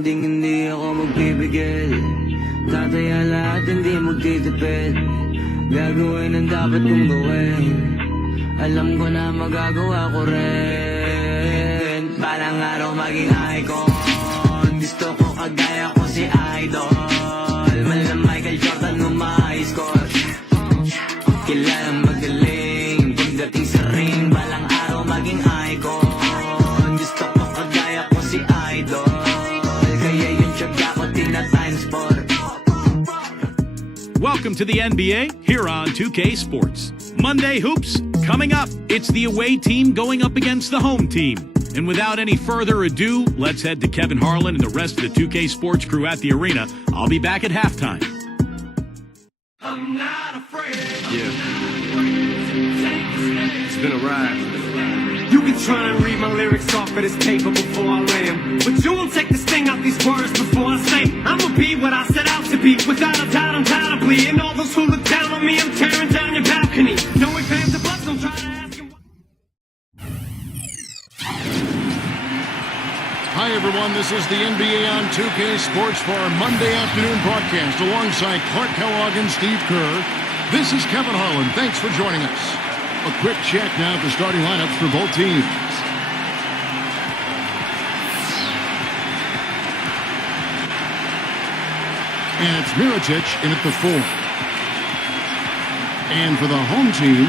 Hindi ako magpipigil. Tataya lahat, hindi magtitipid. Gagawin ang dapat kong gawin. Alam ko na magagawa ko rin. Balang araw maging icon. Gusto ko kagaya ko si Idol. Mala Michael Jordan score. Kilalang magaling pagdating sa ring. Balang araw maging icon. Gusto ko kagaya ko si Idol. Kaya yung tiyaga ko tina-times 4. Welcome to the NBA here on 2K Sports. Monday Hoops coming up. It's the away team going up against the home team. And without any further ado, let's head to Kevin Harlan and the rest of the 2K Sports crew at the arena. I'll be back at halftime. I'm not afraid. Yeah. It's been a ride. You can try and read my lyrics off of this paper before I lay 'em, but you won't take the sting out these words before I say I'ma be what I set out to be. Without a doubt, undoubtedly. And all those who look down on me, I'm tearing down your balcony. No ifs, ands, or buts, don't try to ask him. Hi, everyone. This is the NBA on 2K Sports for our Monday afternoon broadcast alongside Clark Kellogg and Steve Kerr. This is Kevin Harlan. Thanks for joining us. A quick check now at the starting lineups for both teams. And it's Mirotic in at the 4. And for the home team,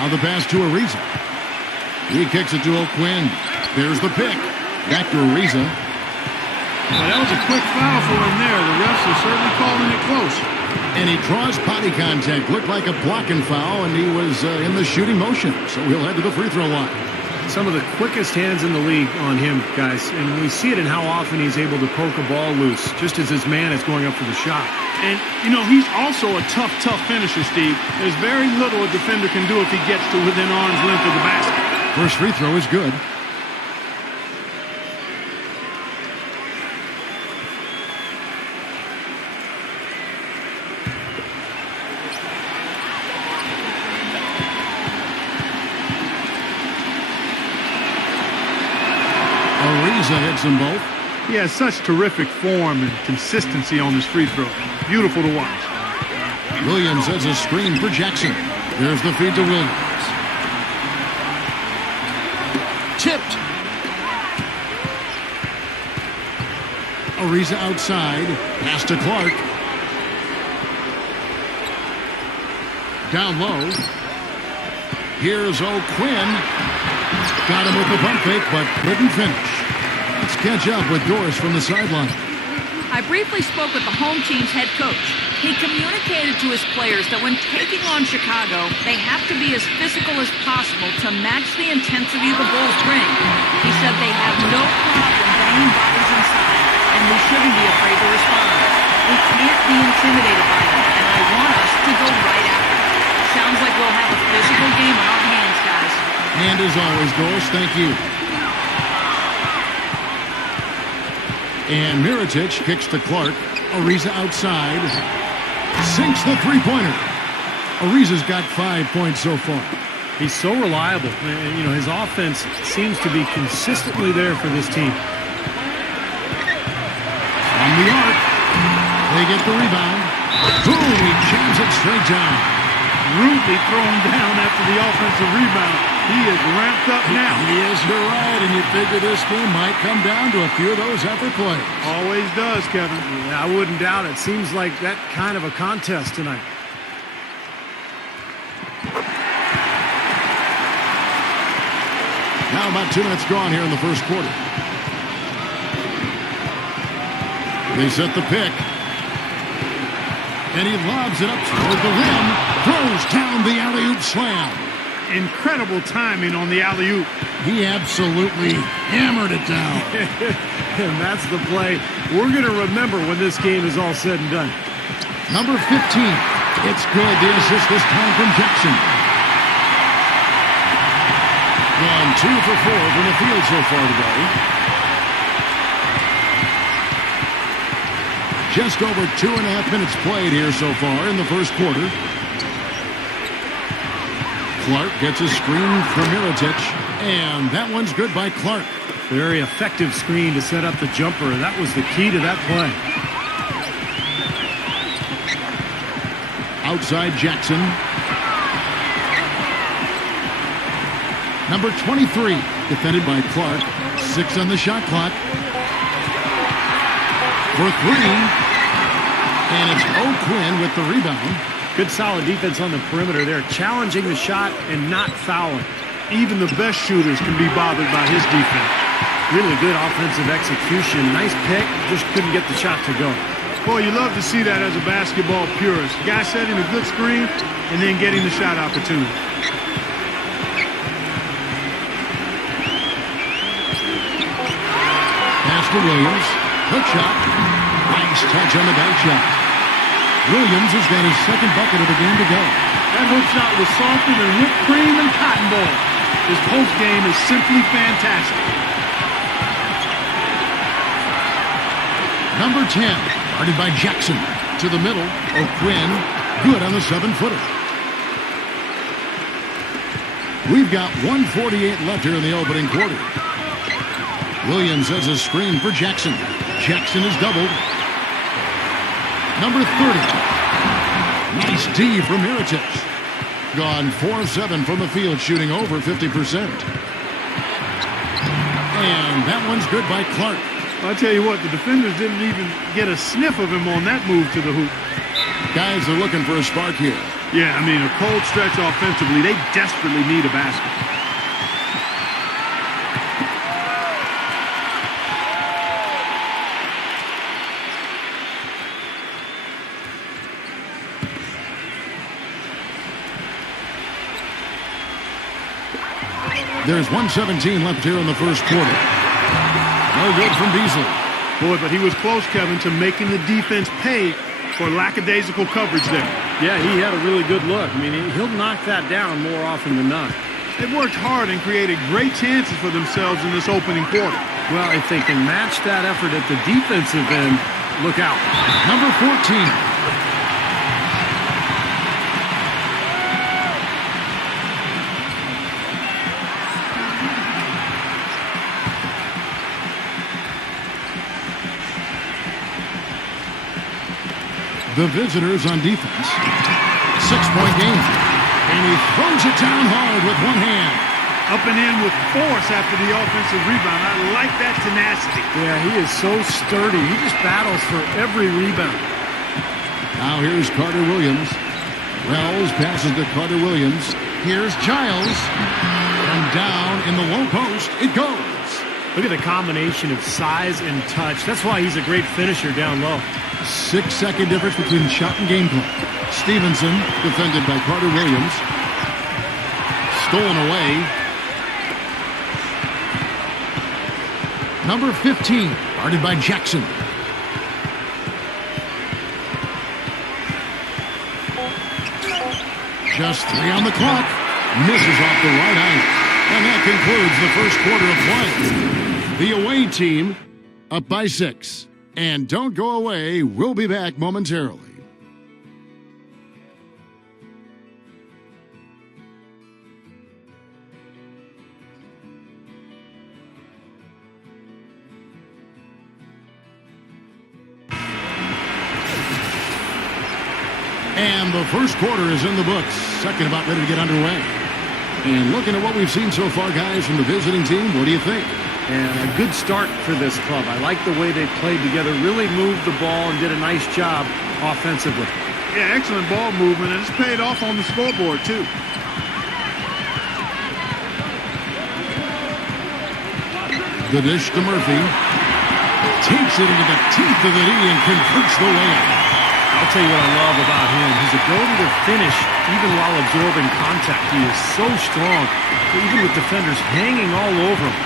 now the pass to Ariza. He kicks it to O'Quinn. There's the pick. Back to Ariza. Well, that was a quick foul for him there. The refs are certainly calling it close. And he draws body contact. Looked like a blocking foul, and he was in the shooting motion. So he'll head to the free throw line. Some of the quickest hands in the league on him, guys. And we see it in how often he's able to poke a ball loose, just as his man is going up for the shot. And, you know, he's also a tough finisher, Steve. There's very little a defender can do if he gets to within arm's length of the basket. First free throw is good. Ariza hits them both. He has such terrific form and consistency on his free throw. Beautiful to watch. Williams has a screen for Jackson. There's the feed to Williams. Tipped. Ariza outside. Pass to Clark. Down low. Here's O'Quinn. Got him with the pump fake, but couldn't finish. Let's catch up with Doris from the sideline. I briefly spoke with the home team's head coach. He communicated to his players that when taking on Chicago, they have to be as physical as possible to match the intensity the Bulls bring. He said they have no problem banging bodies inside, and we shouldn't be afraid to respond. We can't be intimidated by them, and I want us to go right after them. Sounds like we'll have a physical game on our hands, guys. And as always, Doris, thank you. And Mirotic kicks to Clark. Ariza outside. Sinks the three-pointer. Ariza's got 5 points so far. He's so reliable. And, you know, his offense seems to be consistently there for this team. From the arc. They get the rebound. Boom! He jams it straight down. Rudely thrown down after the offensive rebound. He is ramped up now. Yes, you're right, and you figure this game might come down to a few of those effort plays. Always does, Kevin. Yeah, I wouldn't doubt it. Seems like that kind of a contest tonight. Now about 2 minutes gone here in the first quarter. They set the pick. And he lobs it up toward the rim. Throws down the alley-oop slam. Incredible timing on the alley-oop. He absolutely hammered it down. And that's the play we're going to remember when this game is all said and done. Number 15. It's good. The assist this time from Jackson. Gone 2 for 4 from the field so far today. Just over 2.5 minutes played here so far in the first quarter. Clark gets a screen from Mirotic, and that one's good by Clark. Very effective screen to set up the jumper. That was the key to that play. Outside Jackson. Number 23, defended by Clark. 6 on the shot clock. For 3. And it's O'Quinn with the rebound. Good solid defense on the perimeter there, challenging the shot and not fouling. Even the best shooters can be bothered by his defense. Really good offensive execution. Nice pick, just couldn't get the shot to go. Boy, you love to see that as a basketball purist. Guy setting a good screen and then getting the shot opportunity. Pass to Williams. Hook shot. Nice touch on the back shot. Williams has got his second bucket of the game to go. That hook shot was softer than whipped cream and cotton ball. His post game is simply fantastic. Number 10, guarded by Jackson. To the middle, O'Quinn, good on the 7-footer. We've got 1:48 left here in the opening quarter. Williams has a screen for Jackson. Jackson is doubled. Number 30. Nice D from Mirotic. Gone 4 of 7 from the field, shooting over 50%. And that one's good by Clark. I'll tell you what, the defenders didn't even get a sniff of him on that move to the hoop. Guys are looking for a spark here. Yeah, I mean, a cold stretch offensively. They desperately need a basket. There's 1:17 left here in the first quarter. No good from Beasley. Boy, but he was close, Kevin, to making the defense pay for lackadaisical coverage there. Yeah, he had a really good look. I mean, he'll knock that down more often than not. They worked hard and created great chances for themselves in this opening quarter. Well, if they can match that effort at the defensive end, look out. Number 14. The visitors on defense. 6-point game. And he throws it down hard with one hand. Up and in with force after the offensive rebound. I like that tenacity. Yeah, he is so sturdy. He just battles for every rebound. Now here's Carter Williams. Wells passes to Carter Williams. Here's Giles. And down in the low post it goes. Look at the combination of size and touch. That's why he's a great finisher down low. 6-second difference between shot and game clock. Stevenson, defended by Carter Williams. Stolen away. Number 15, guarded by Jackson. Just 3 on the clock. Misses off the right eye. And that concludes the first quarter of play. The away team up by 6. And don't go away. We'll be back momentarily. And the first quarter is in the books. Second about ready to get underway. And looking at what we've seen so far, guys, from the visiting team, what do you think? And a good start for this club. I like the way they played together, really moved the ball and did a nice job offensively. Yeah, excellent ball movement, and it's paid off on the scoreboard, too. The dish to Murphy. Takes it into the teeth of the D and converts the layup. I'll tell you what I love about him. His ability to finish even while absorbing contact. He is so strong. Even with defenders hanging all over him,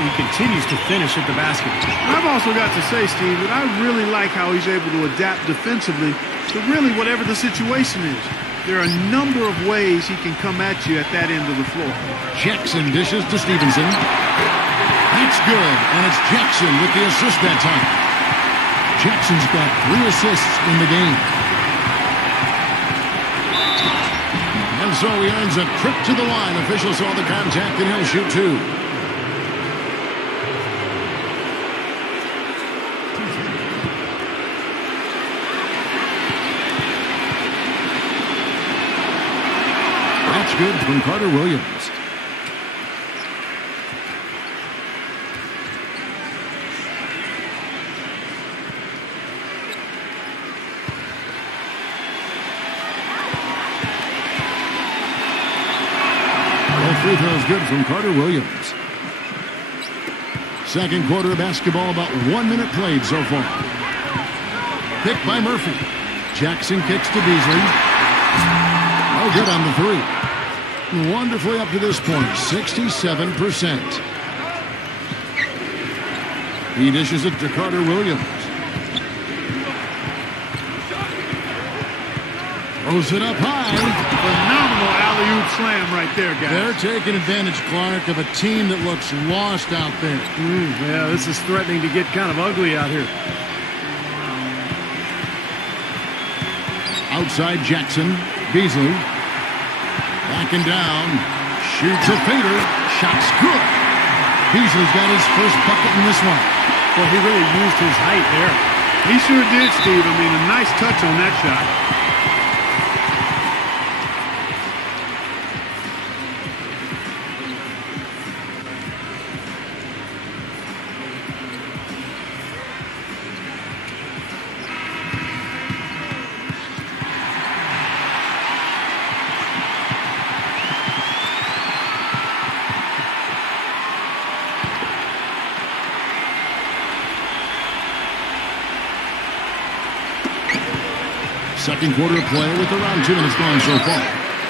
he continues to finish at the basket. I've also got to say, Steve, that I really like how he's able to adapt defensively to really whatever the situation is. There are a number of ways he can come at you at that end of the floor. Jackson dishes to Stevenson. That's good, and it's Jackson with the assist that time. Jackson's got 3 assists in the game. And so he earns a trip to the line. Officials saw the contact, and he'll shoot 2. That's good from Carter Williams. Free throws good from Carter Williams. Second quarter of basketball, about 1 minute played so far. Picked by Murphy. Jackson kicks to Beasley. Oh, good on the 3. Wonderfully up to this point, 67%. He dishes it to Carter Williams. Throws it up high. Phenomenal alley-oop slam right there, guys. They're taking advantage, Clark, of a team that looks lost out there. Yeah, this is threatening to get kind of ugly out here. Outside Jackson. Beasley. Backing down. Shoots a fader. Shot's good. Beasley's got his first bucket in this one. Well, he really used his height there. He sure did, Steve. I mean, a nice touch on that shot. Second quarter of play with around 2 minutes gone so far.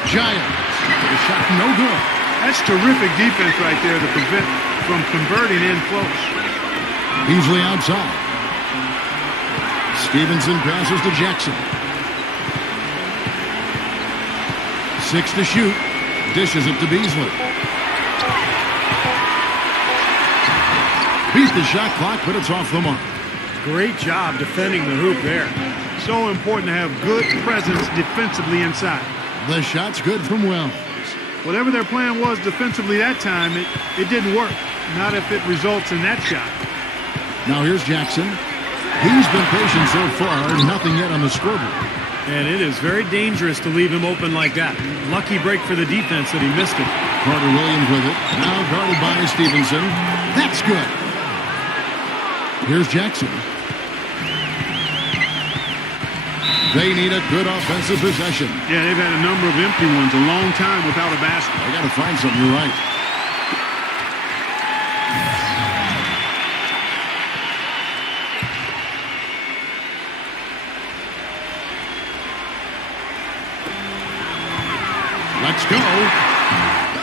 Giants. The shot no good. That's terrific defense right there to prevent from converting in close. Beasley outside. Stevenson passes to Jackson. 6 to shoot. Dishes it to Beasley. Beat the shot clock, but it's off the mark. Great job defending the hoop there. So important to have good presence defensively inside. The shot's good from Wells. Whatever their plan was defensively that time, it didn't work. Not if it results in that shot. Now here's Jackson. He's been patient so far, nothing yet on the scoreboard. And it is very dangerous to leave him open like that. Lucky break for the defense that he missed it. Carter Williams with it. Now guarded by Stevenson. That's good. Here's Jackson. They need a good offensive possession. Yeah, they've had a number of empty ones, a long time without a basket. They got to find something, you're right. Let's go.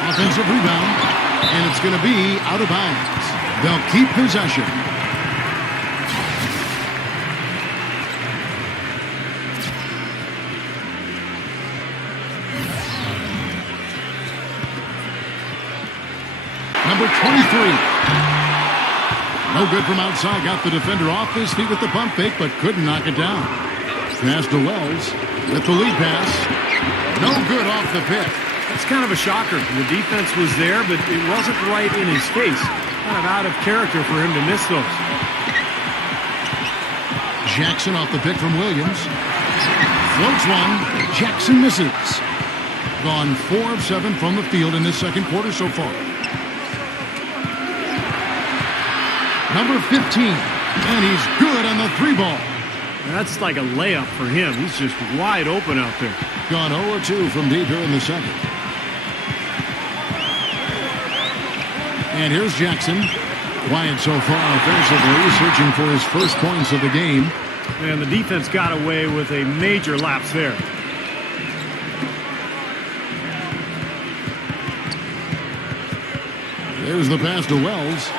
Offensive rebound, and it's going to be out of bounds. They'll keep possession. Number 23. No good from outside. Got the defender off his feet with the pump fake, but couldn't knock it down. Pass to Wells with the lead pass. No good off the pick. It's kind of a shocker. The defense was there, but it wasn't right in his face. Kind of out of character for him to miss those. Jackson off the pick from Williams. Floats one. Jackson misses. Gone 4 of 7 from the field in this second quarter so far. Number 15. And he's good on the 3-ball. That's like a layup for him. He's just wide open out there. Gone 0-2 from deep here in the second. And here's Jackson. Quiet so far offensively, searching for his first points of the game. And the defense got away with a major lapse there. There's the pass to Wells.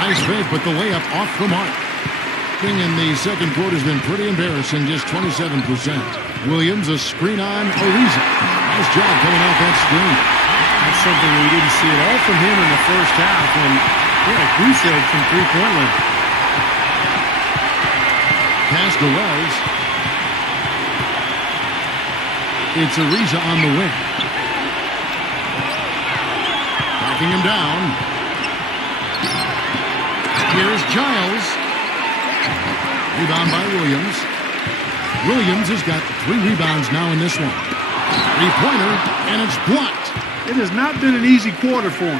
Nice fake, but the layup off the mark. Thing in the second quarter has been pretty embarrassing, just 27%. Williams, a screen on Ariza. Nice job coming off that screen. That's something we didn't see at all from him in the first half, and he had a goose egg from three-point line. Pass to Wells. It's Ariza on the wing. Backing him down. Here's Giles. Rebound by Williams. Williams has got 3 rebounds now in this one. Three-pointer, and it's blocked. It has not been an easy quarter for him,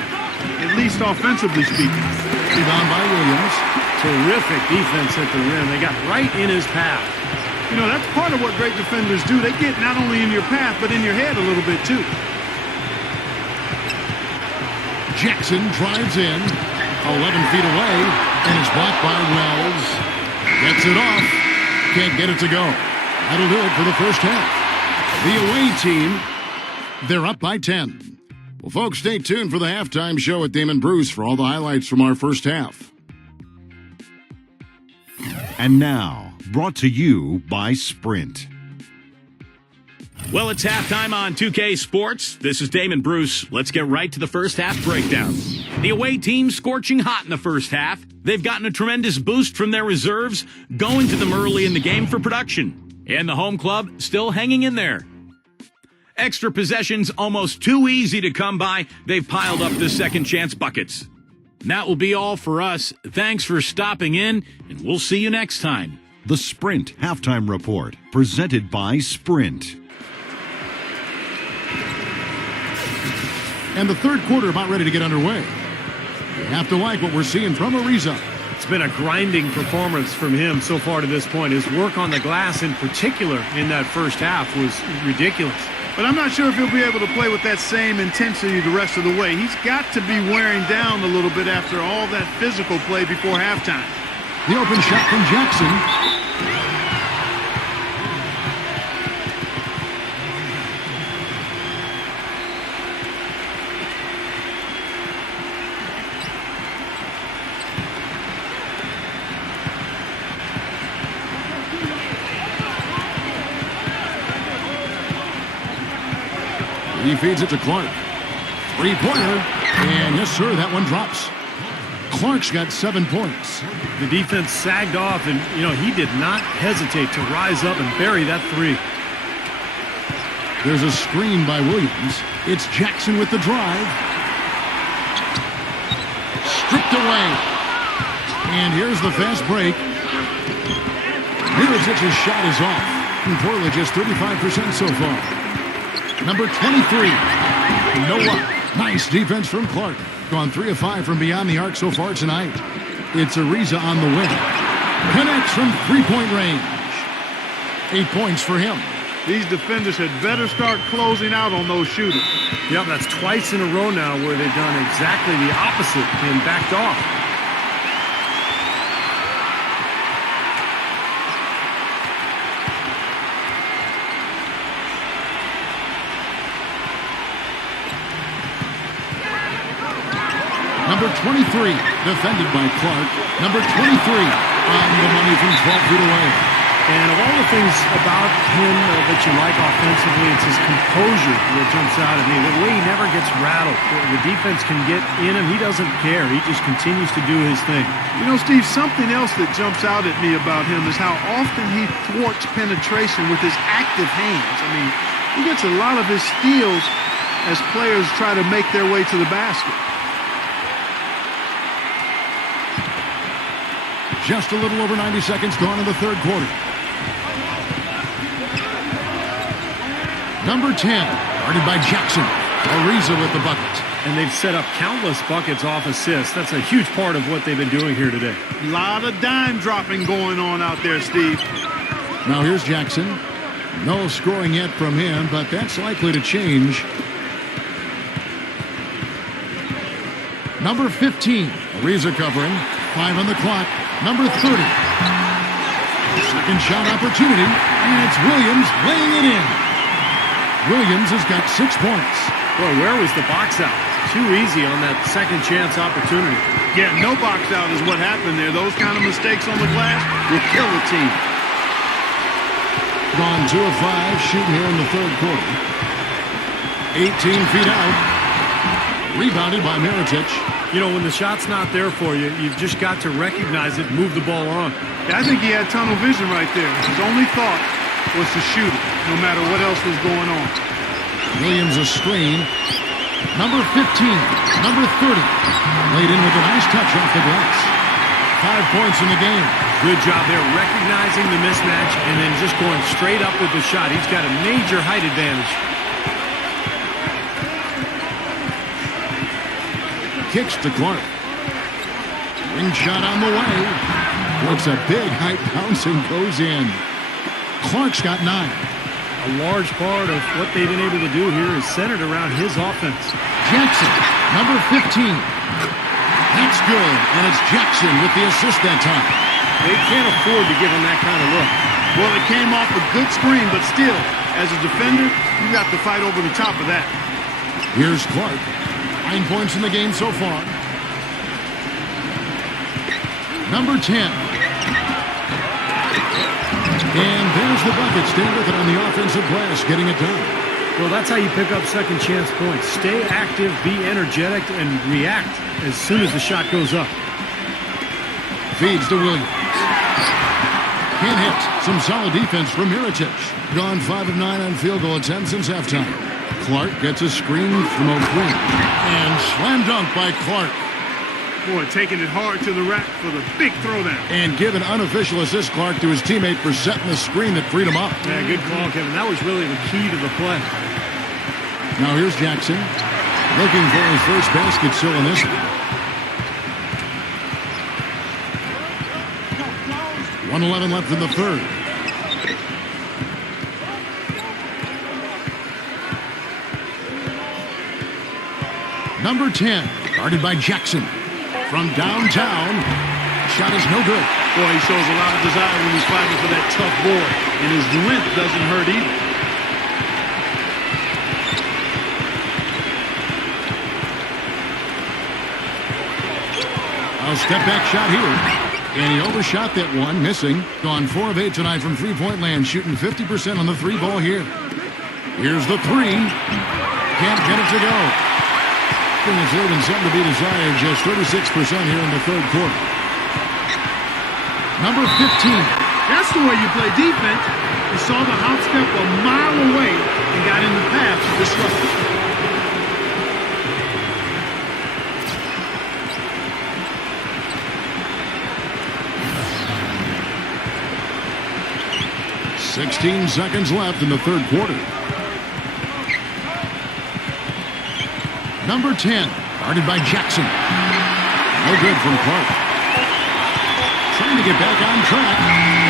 at least offensively speaking. Rebound by Williams. Terrific defense at the rim. They got right in his path. You know, that's part of what great defenders do. They get not only in your path, but in your head a little bit, too. Jackson drives in, 11 feet away, and it's blocked by Wells. Gets it off. Can't get it to go. That'll do it for the first half. The away team, they're up by 10. Well, folks, stay tuned for the halftime show with Damon Bruce for all the highlights from our first half. And now, brought to you by Sprint. Well, it's halftime on 2K Sports. This is Damon Bruce. Let's get right to the first half breakdown. The away team scorching hot in the first half. They've gotten a tremendous boost from their reserves, going to them early in the game for production. And the home club still hanging in there. Extra possessions almost too easy to come by. They've piled up the second chance buckets. That will be all for us. Thanks for stopping in, and we'll see you next time. The Sprint Halftime Report, presented by Sprint. And the third quarter about ready to get underway. You have to like what we're seeing from Ariza. It's been a grinding performance from him so far to this point. His work on the glass in particular in that first half was ridiculous. But I'm not sure if he'll be able to play with that same intensity the rest of the way. He's got to be wearing down a little bit after all that physical play before halftime. The open shot from Jackson. He feeds it to Clark. Three-pointer. And yes, sir, that one drops. Clark's got 7 points. The defense sagged off, and, he did not hesitate to rise up and bury that three. There's a screen by Williams. It's Jackson with the drive. Stripped away. And here's the fast break. Mirotic's shot is off. And Portland just 35% so far. Number 23, Noah. Nice defense from Clark. Gone 3 of 5 from beyond the arc so far tonight. It's Ariza on the wing. Connects from three-point range. 8 points for him. These defenders had better start closing out on those shooters. Yep, that's twice in a row now where they've done exactly the opposite and backed off. Number 23, defended by Clark. Number 23, on the money from 12 feet away. And of all the things about him that you like offensively, it's his composure that jumps out at me. The way he never gets rattled. The defense can get in him. He doesn't care. He just continues to do his thing. You know, Steve, something else that jumps out at me about him is how often he thwarts penetration with his active hands. I mean, he gets a lot of his steals as players try to make their way to the basket. Just a little over 90 seconds gone in the third quarter. Number 10, guarded by Jackson. Ariza with the bucket. And they've set up countless buckets off assists. That's a huge part of what they've been doing here today. A lot of dime dropping going on out there, Steve. Now here's Jackson. No scoring yet from him, but that's likely to change. Number 15, Ariza covering. 5 on the clock. Number 30. Second shot opportunity, and it's Williams laying it in. Williams has got 6 points. Boy, where was the box out? Too easy on that second chance opportunity. Yeah, no box out is what happened there. Those kind of mistakes on the glass will kill a team. Gone 2 of 5, shooting here in the third quarter. 18 feet out. Rebounded by Mirotic. You know, when the shot's not there for you, you've just got to recognize it, move the ball on. I think he had tunnel vision right there. His only thought was to shoot it, no matter what else was going on. Williams a screen. Number 15, number 30. Laid in with a nice touch off the glass. 5 points in the game. Good job there, recognizing the mismatch and then just going straight up with the shot. He's got a major height advantage. Kicks to Clark. Ring shot on the way. Looks a big height bounce and goes in. Clark's got 9. A large part of what they've been able to do here is centered around his offense. Jackson, number 15. That's good, and it's Jackson with the assist that time. They can't afford to give him that kind of look. Well, it came off a good screen, but still, as a defender, you got to fight over the top of that. Here's Clark. 9 points in the game so far. Number 10. And there's the bucket. Stay with it on the offensive glass, getting it done. Well, that's how you pick up second chance points. Stay active, be energetic, and react as soon as the shot goes up. Feeds to Williams. Can't hit. Some solid defense from Mirotic. Gone 5 of 9 on field goal attempts since halftime. Clark gets a screen from O'Quinn. And slam dunk by Clark. Boy, taking it hard to the rack for the big throwdown. And give an unofficial assist, Clark, to his teammate for setting the screen that freed him up. Yeah, good call, Kevin. That was really the key to the play. Now here's Jackson. Looking for his first basket still in this one. 1:11 left in the third. Number 10, guarded by Jackson. From downtown, shot is no good. Boy, he shows a lot of desire when he's fighting for that tough board, and his length doesn't hurt either. A step back shot here. And he overshot that one, missing. Gone 4 of 8 tonight from three-point land, shooting 50% on the 3-ball here. Here's the 3. Can't get it to go. It's leaving something to be desired, just 36% here in the third quarter. Number 15. That's the way you play defense. He saw the hop step a mile away and got in the path to disrupt it. .16 seconds left in the third quarter. Number 10, guarded by Jackson. No good from Clark. Trying to get back on track,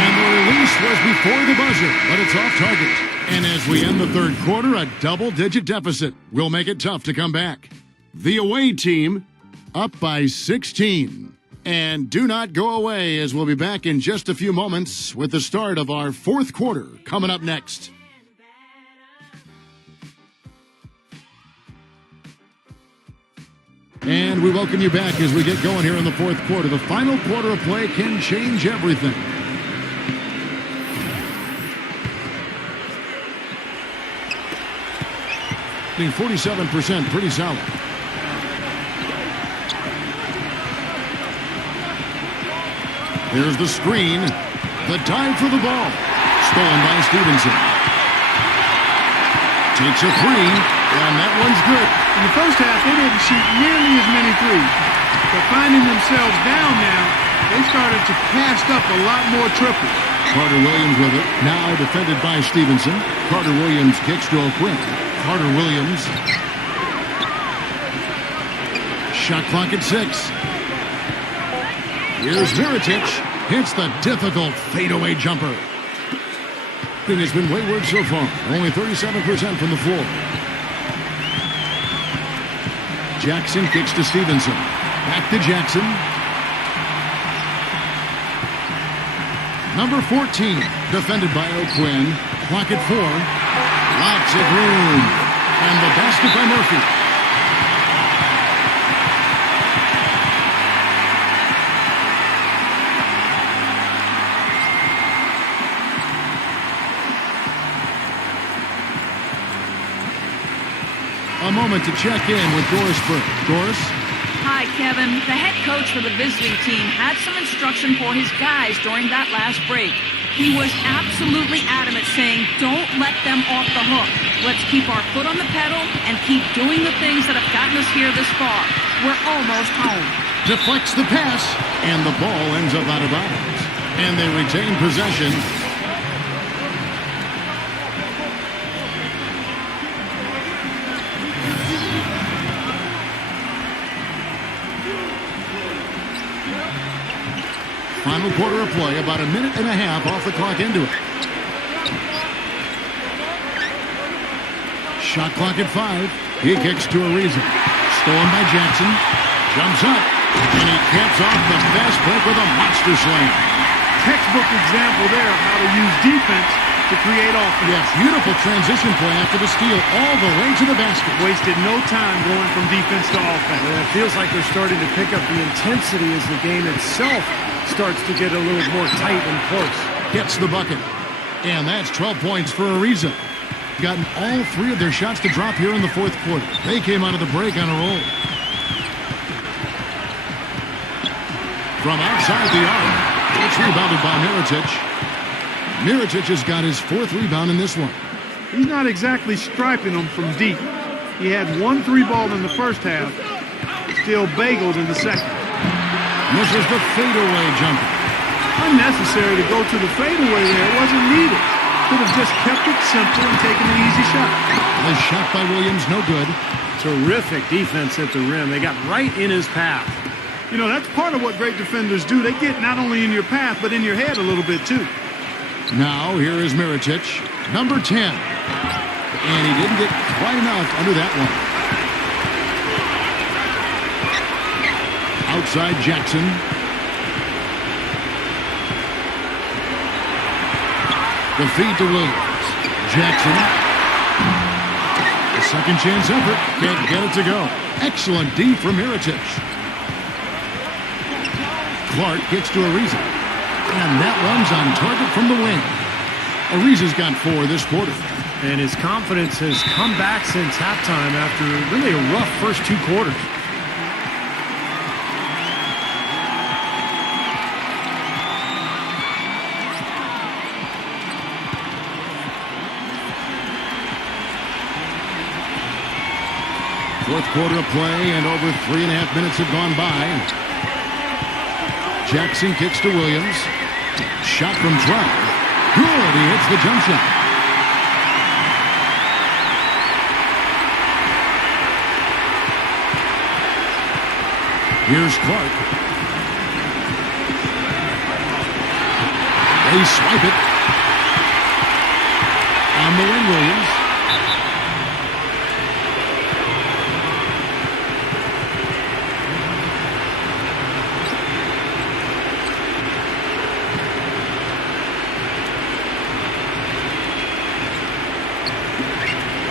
and the release was before the buzzer, but it's off target. And as we end the third quarter, a double-digit deficit will make it tough to come back. The away team up by 16. And do not go away, as we'll be back in just a few moments with the start of our fourth quarter coming up next. And we welcome you back as we get going here in the fourth quarter. The final quarter of play can change everything. Being 47%, pretty solid. Here's the screen. The dive for the ball. Stolen by Stevenson. Takes a 3, and that one's good. In the first half, they didn't shoot nearly as many threes. But finding themselves down now, they started to cast up a lot more triples. Carter Williams with it. Now defended by Stevenson. Carter Williams kicks to O'Quinn. Carter Williams. Shot clock at 6. Here's Mirotic. Hits the difficult fadeaway jumper. And it's been wayward so far. Only 37% from the floor. Jackson kicks to Stevenson. Back to Jackson. Number 14, defended by O'Quinn. Clock at 4. Lots of room. And the basket by Murphy. A moment to check in with Doris Burke. Doris? Hi, Kevin. The head coach for the visiting team had some instruction for his guys during that last break. He was absolutely adamant, saying, don't let them off the hook. Let's keep our foot on the pedal and keep doing the things that have gotten us here this far. We're almost home. Deflects the pass, and the ball ends up out of bounds. And they retain possession. Final quarter of play, about a minute and a half off the clock into it. Shot clock at 5. He kicks to Ariza. Stolen by Jackson. Jumps up. And he caps off the fast break with a monster slam. Textbook example there of how to use defense to create offense. Yeah, beautiful transition play after the steal all the way to the basket. Wasted no time going from defense to offense. Well, it feels like they're starting to pick up the intensity as the game itself starts to get a little more tight and close. Gets the bucket. And that's 12 points for Ariza. Gotten all 3 of their shots to drop here in the fourth quarter. They came out of the break on a roll. From outside the arc, it's rebounded by Mirotic. Mirotic has got his 4th rebound in this one. He's not exactly striping them from deep. He had 1 3-ball in the first half, still bageled in the second. Misses the fadeaway jumper. Unnecessary to go to the fadeaway there. It wasn't needed. Could have just kept it simple and taken an easy shot. The shot by Williams, no good. Terrific defense at the rim. They got right in his path. You know, that's part of what great defenders do. They get not only in your path, but in your head a little bit, too. Now, here is Mirotic, number 10. And he didn't get quite enough under that one. Outside Jackson. The feed to Williams. Jackson. A second chance effort. Can't get it to go. Excellent D from Mirotic. Clark gets to Ariza. And that one's on target from the wing. Ariza's got 4 this quarter. And his confidence has come back since halftime after really a rough first 2 quarters. Fourth quarter of play, and over 3.5 minutes have gone by. Jackson kicks to Williams. Shot from 12. Good, he hits the jump shot. Here's Clark. They swipe it. On the wing, Williams.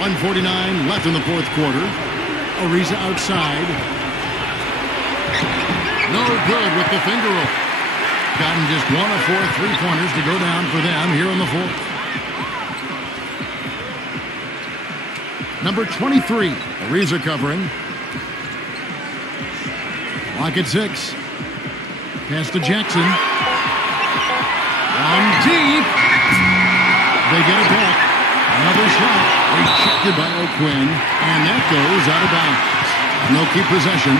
.149 left in the fourth quarter. Ariza outside. No good with the finger roll. Gotten just 1 of 4 3-pointers to go down for them here in the fourth. Number 23, Ariza covering. Clock at 6. Pass to Jackson. On deep. They get it back. Another shot. Rejected by O'Quinn. And that goes out of bounds. And they'll keep possession.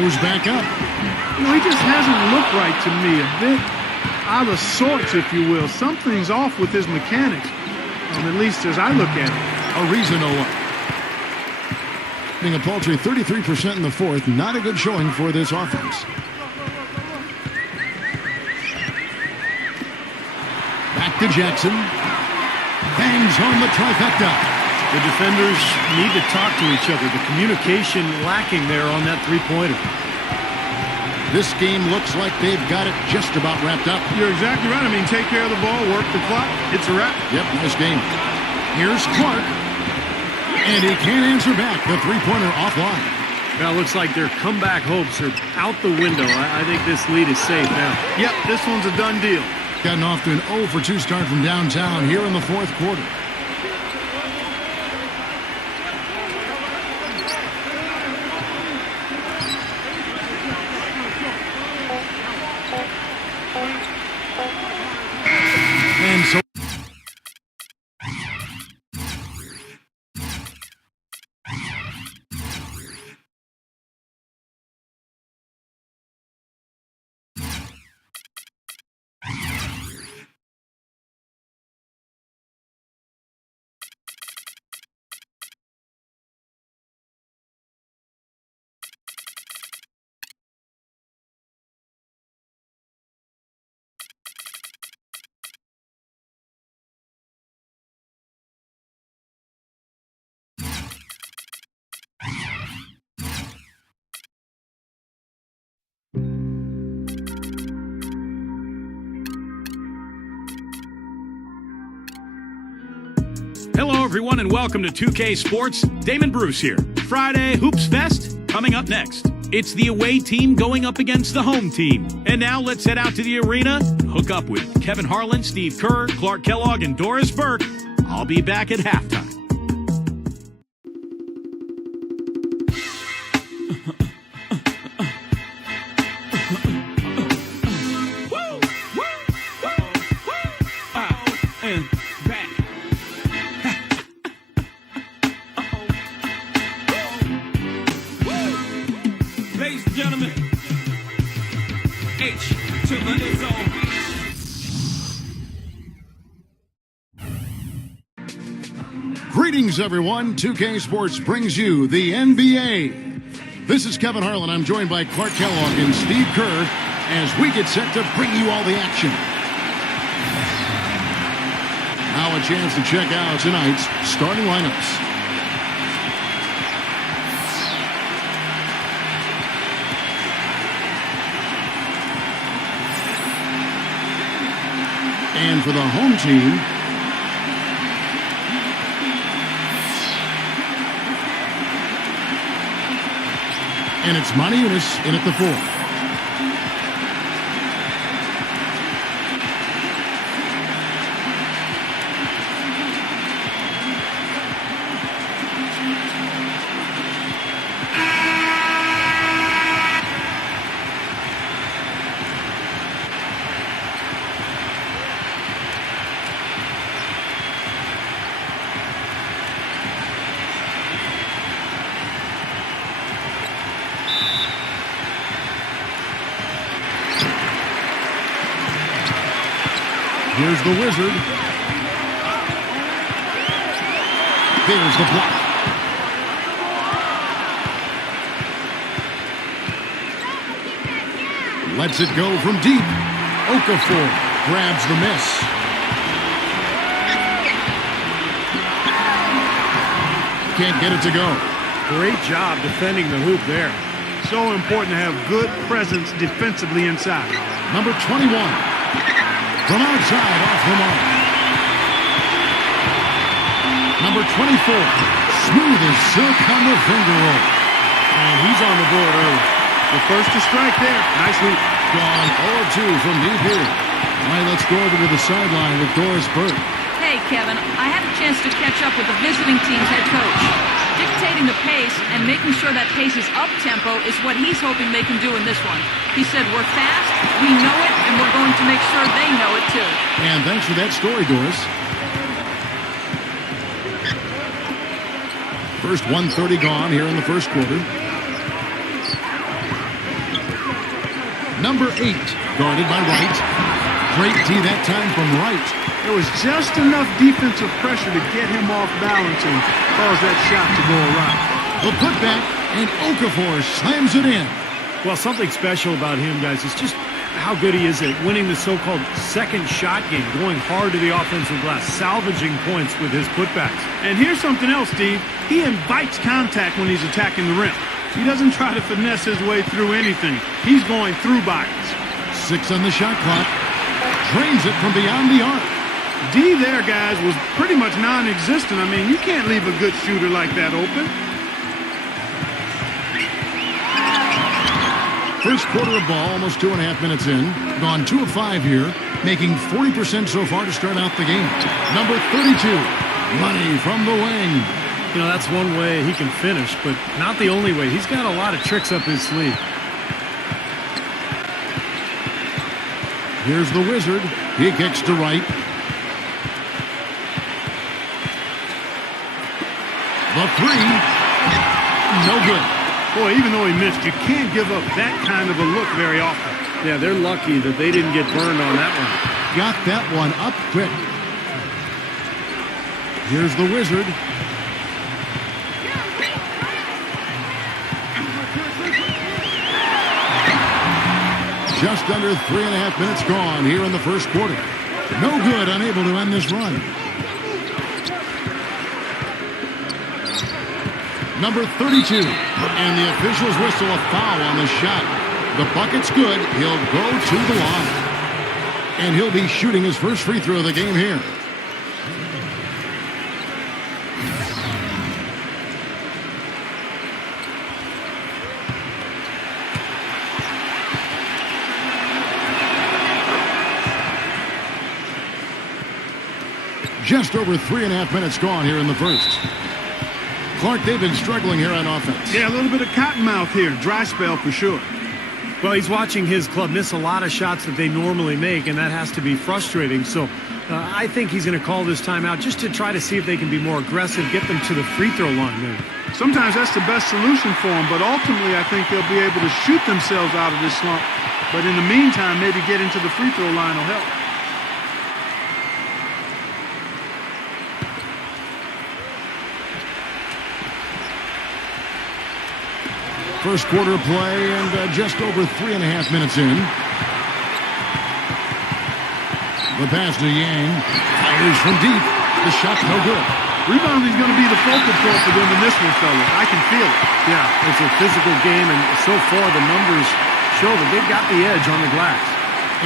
Goes back up. You know, he just hasn't looked right to me. A bit out of sorts, if you will. Something's off with his mechanics, at least as I look at it. Ariza no up. Being a paltry 33% in the fourth. Not a good showing for this offense. Back to Jackson. bangs home the trifecta. The defenders need to talk to each other. The communication lacking there on that three-pointer. This game looks like they've got it just about wrapped up. You're exactly right. I mean, take care of the ball, work the clock. It's a wrap. Yep, nice game. Here's Clark. And he can't answer back. The three-pointer offline. Well, it looks like their comeback hopes are out the window. I think this lead is safe now. Yep, this one's a done deal. Gotten off to an 0 for 2 start from downtown here in the fourth quarter. And so Hello, everyone, and welcome to 2K Sports. Damon Bruce here. Friday Hoops Fest coming up next. It's the away team going up against the home team. And now let's head out to the arena and hook up with Kevin Harlan, Steve Kerr, Clark Kellogg, and Doris Burke. I'll be back at halftime. Ladies and gentlemen, H to the Izzo. greetings, everyone. 2K Sports brings you the NBA. This is Kevin Harlan. I'm joined by Clark Kellogg and Steve Kerr as we get set to bring you all the action. Now a chance to check out tonight's starting lineups. And for the home team, and it's Monty Unis in at the 4. Here's the Wizard. There's the block. Lets it go from deep. Okafor grabs the miss. Can't get it to go. Great job defending the hoop there. So important to have good presence defensively inside. Number 21. From outside, off the mark. Number 24. Smooth as silk on the finger roll. And he's on the board early. The first to strike there. Nicely. Gone 0-2 from deep here. All right, let's go over to the sideline with Doris Burke. Hey, Kevin, I had a chance to catch up with the visiting team's head coach. Dictating the pace and making sure that pace is up-tempo is what he's hoping they can do in this one. He said, we're fast, we know it, and we're going to make sure they know it too. And thanks for that story, Doris. First 1:30 gone here in the first quarter. Number 8, guarded by Wright. Great D that time from Wright. There was just enough defensive pressure to get him off balance and cause that shot to go awry. The putback, and Okafor slams it in. Well, something special about him, guys, is just how good he is at winning the so-called second shot game, going hard to the offensive glass, salvaging points with his putbacks. And here's something else, Steve. He invites contact when he's attacking the rim. He doesn't try to finesse his way through anything. He's going through bodies. 6 on the shot clock. Drains it from beyond the arc. D there, guys, was pretty much non-existent. I mean, you can't leave a good shooter like that open. First quarter of ball, almost 2.5 minutes in. Gone 2 of 5 here, making 40% so far to start out the game. Number 32, Money from the wing. You know, that's one way he can finish, but not the only way. He's got a lot of tricks up his sleeve. Here's the Wizard. He kicks to right. The 3. No good. Boy, even though he missed, you can't give up that kind of a look very often. Yeah, they're lucky that they didn't get burned on that one. Got that one up quick. Here's the Wizard. Just under 3.5 minutes gone here in the first quarter. No good, unable to end this run. Number 32. And the officials whistle a foul on the shot. The bucket's good. He'll go to the line. And he'll be shooting his first free throw of the game here. Just over 3.5 minutes gone here in the first. Clark, they've been struggling here on offense. Yeah, a little bit of cottonmouth here. Dry spell for sure. Well, he's watching his club miss a lot of shots that they normally make, and that has to be frustrating. So I think he's going to call this timeout just to try to see if they can be more aggressive, get them to the free throw line maybe. Sometimes that's the best solution for them, but ultimately I think they'll be able to shoot themselves out of this slump. But in the meantime, maybe get into the free throw line will help. First quarter play and just over 3.5 minutes in. The pass to Yang. Fires from deep. The shot no good. Rebounding is going to be the focal point for them in this one, fellas. I can feel it. Yeah, it's a physical game, and so far the numbers show that they've got the edge on the glass.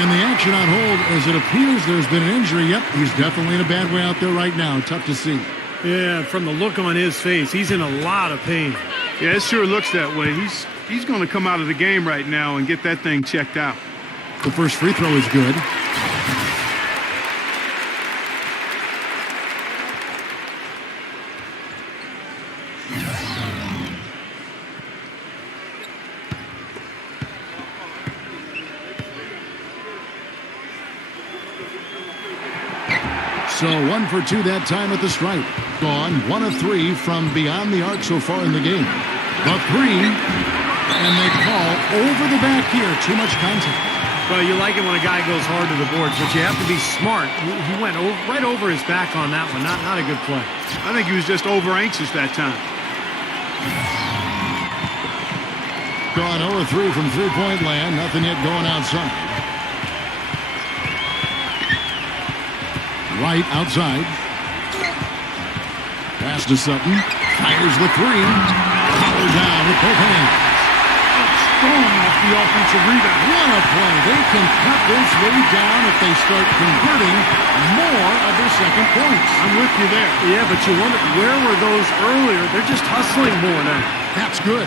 And the action on hold, as it appears there's been an injury. Yep, he's definitely in a bad way out there right now. Tough to see. Yeah, from the look on his face, he's in a lot of pain. Yeah, it sure looks that way. He's going to come out of the game right now and get that thing checked out. The first free throw is good. So 1 for 2 that time at the stripe. Gone 1 of 3 from beyond the arc so far in the game. The 3, and they call over the back here. Too much contact. Well, you like it when a guy goes hard to the boards, but you have to be smart. He went right over his back on that one. Not a good play. I think he was just over anxious that time. Gone 0 of 3 from three-point land. Nothing yet going outside. Right outside. Pass to Sutton. Fires the 3. Power down with both hands. Strong off the offensive rebound. What a play. They can cut this way down if they start converting more of their second points. I'm with you there. Yeah, but you wonder, where were those earlier? They're just hustling more now. That's good.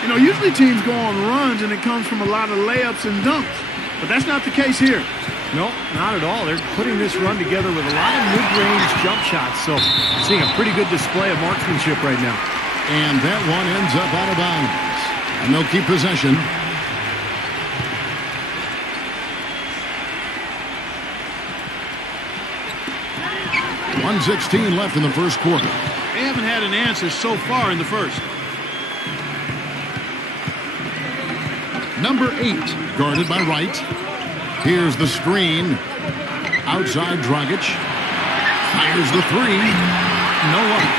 You know, usually teams go on runs and it comes from a lot of layups and dunks. But that's not the case here. No, not at all. They're putting this run together with a lot of mid-range jump shots. So seeing a pretty good display of marksmanship right now. And that one ends up out of bounds. And they'll keep possession. .116 left in the first quarter. They haven't had an answer so far in the first. Number 8, guarded by Wright. Here's the screen. Outside Dragic. Fires the 3. No luck.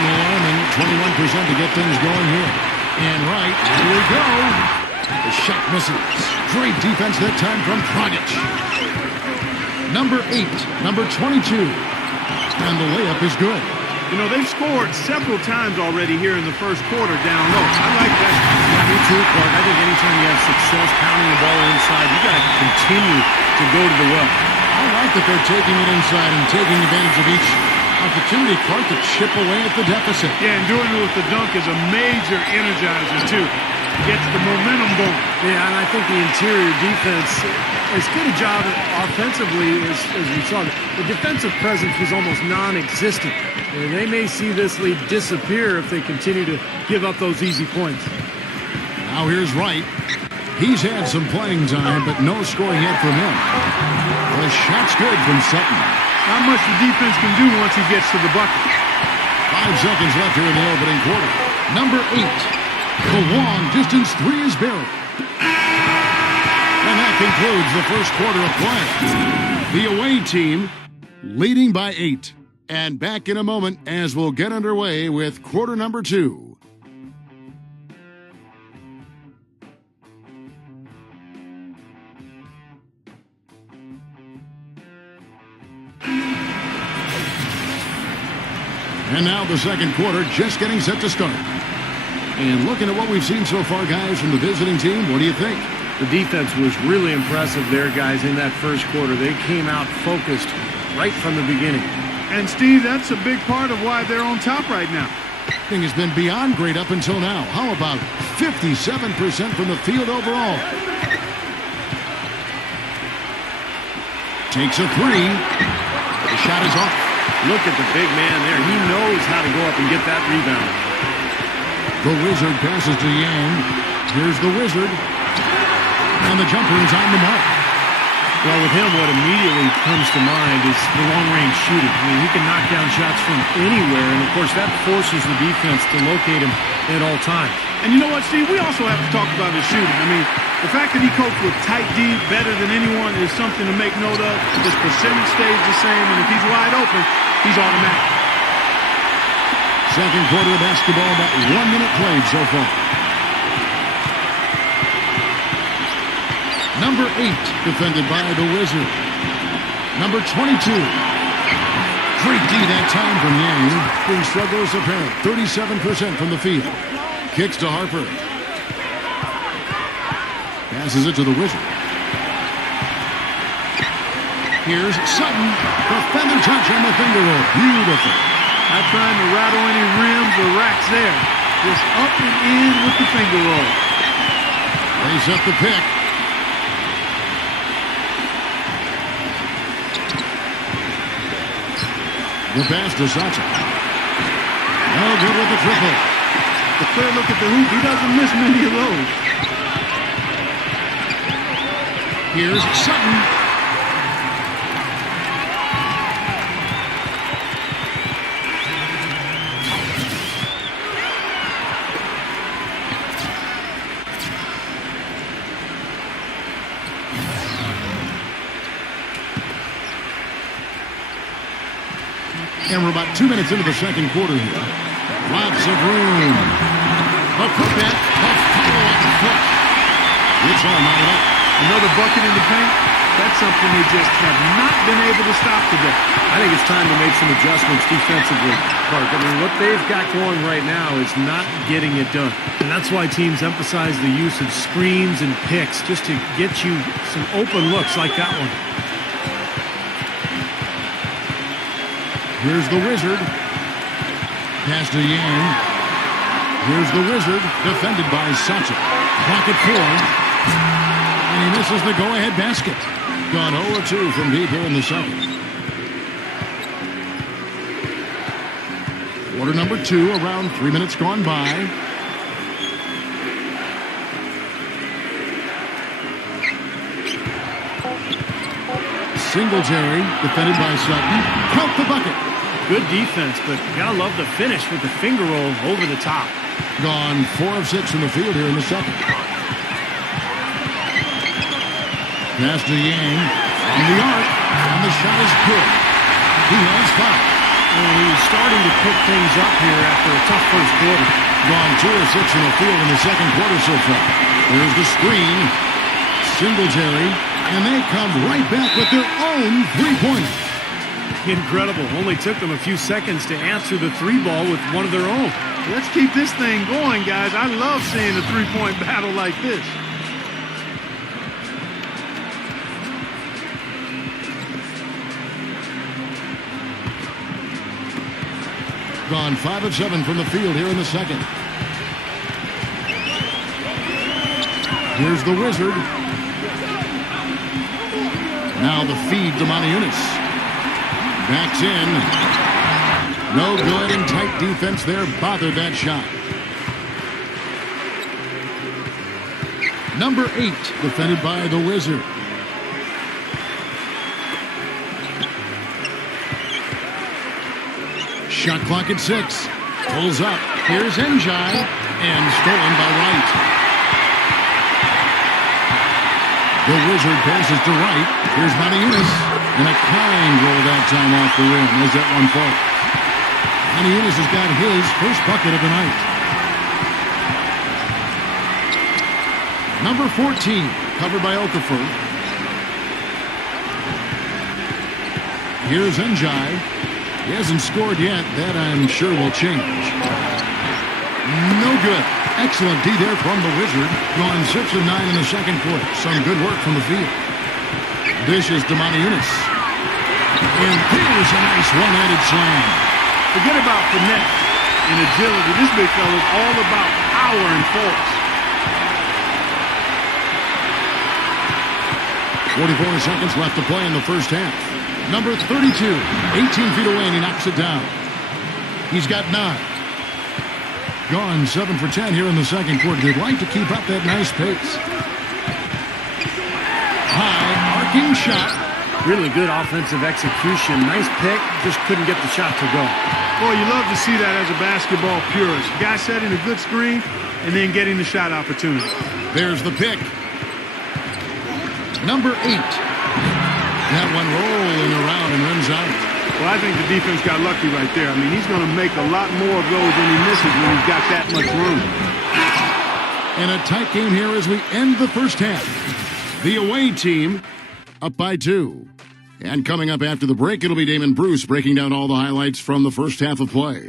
Norm and 21% to get things going here. And Wright, here we go. The shot misses. Great defense that time from Dragic. Number 8, number 22. And the layup is good. You know, they've scored several times already here in the first quarter down low. I like that. Me too, Clark. I think anytime you have success pounding the ball inside, you got to continue to go to the well. I like that they're taking it inside and taking advantage of each opportunity, Clark, to chip away at the deficit. Yeah, and doing it with the dunk is a major energizer, too. Gets the momentum going. Yeah, and I think the interior defense, as good a job offensively as we saw, the defensive presence was almost non-existent. And they may see this lead disappear if they continue to give up those easy points. Now here's Wright. He's had some playing time, but no scoring yet from him. The shot's good from Sutton. Not much the defense can do once he gets to the bucket. 5 seconds left here in the opening quarter. Number 8. The long distance 3 is buried. And that concludes the first quarter of play. The away team leading by 8. And back in a moment as we'll get underway with quarter number 2. And now the second quarter just getting set to start. And looking at what we've seen so far, guys, from the visiting team, what do you think? The defense was really impressive there, guys, in that first quarter. They came out focused right from the beginning. And, Steve, that's a big part of why they're on top right now. Thing has been beyond great up until now. How about 57% from the field overall? Takes a 3. The shot is off. Look at the big man there. He knows how to go up and get that rebound. The Wizard passes to Yang. Here's the Wizard. And the jumper is on the mark. Well, with him, what immediately comes to mind is the long-range shooting. I mean, he can knock down shots from anywhere, and, of course, that forces the defense to locate him at all times. And you know what, Steve? We also have to talk about his shooting. I mean, the fact that he copes with tight D better than anyone is something to make note of. His percentage stays the same, and if he's wide open, he's automatic. Second quarter of basketball, about 1 minute played so far. Number 8, defended by the Wizard. Number 22. Great D that time from Yang. Being struggles apparent. 37% from the field. Kicks to Harper. Passes it to the Wizard. Here's Sutton. The feather touch on the finger roll. Beautiful. Not trying to rattle any rims or racks there. Just up and in with the finger roll. They set the pick. The pass to Sacha. No good with the triple. The clear look at the hoop. He doesn't miss many of those. Here's Sutton. And we're about 2 minutes into the second quarter here. Lots of room. A putback, a follow-up push. It's all knotted up. Another bucket in the paint. That's something they just have not been able to stop today. I think it's time to make some adjustments defensively, Clark. I mean, what they've got going right now is not getting it done. And that's why teams emphasize the use of screens and picks just to get you some open looks like that one. Here's the Wizard. Pass to Yang. Here's the Wizard, defended by Sacha. Clock at 4. And he misses the go-ahead basket. Gone 0-2 from deep here in the second. Quarter number 2, around 3 minutes gone by. Singletary, defended by Sutton. Count the bucket. Good defense, but you gotta love the finish with the finger roll over the top. Gone 4 of 6 from the field here in the second. Pass to Yang from the arc, and the shot is good. He has 5. And he's starting to pick things up here after a tough first quarter. Gone 2 of 6 from the field in the second quarter so far. There's the screen. Singletary, and they come right back with their own three-pointer. Incredible. Only took them a few seconds to answer the three ball with one of their own. Let's keep this thing going, guys. I love seeing a three-point battle like this. Gone 5 of 7 from the field here in the second. Here's the Wizard. Now the feed to Maniunas. Backs in. No good, and tight defense there bothered that shot. Number 8, defended by the Wizard. Shot clock at 6. Pulls up. Here's Njai, and stolen by Wright. The Wizard passes to Wright. Here's Maniunas, and a kind roll that time off the rim. There's that one fault. Maniunas has got his first bucket of the night. Number 14, covered by Okafor. Here's Njai. He hasn't scored yet. That, I'm sure, will change. No good. Excellent D there from the Wizard. Gone 6 of 9 in the second quarter. Some good work from the field. Dishes to Maniunas. And here's a nice one-handed slam. Forget about finesse and agility. This big fella is all about power and force. 44 seconds left to play in the first half. Number 32, 18 feet away, and he knocks it down. He's got 9. Gone 7 for 10 here in the second quarter. They'd like to keep up that nice pace. High, arcing shot. Really good offensive execution. Nice pick. Just couldn't get the shot to go. Boy, you love to see that as a basketball purist. Guy setting a good screen and then getting the shot opportunity. There's the pick. Number 8. That one rolling around and runs out. Well, I think the defense got lucky right there. I mean, he's going to make a lot more of those than he misses when he's got that much room. And a tight game here as we end the first half. The away team up by 2. And coming up after the break, it'll be Damon Bruce breaking down all the highlights from the first half of play.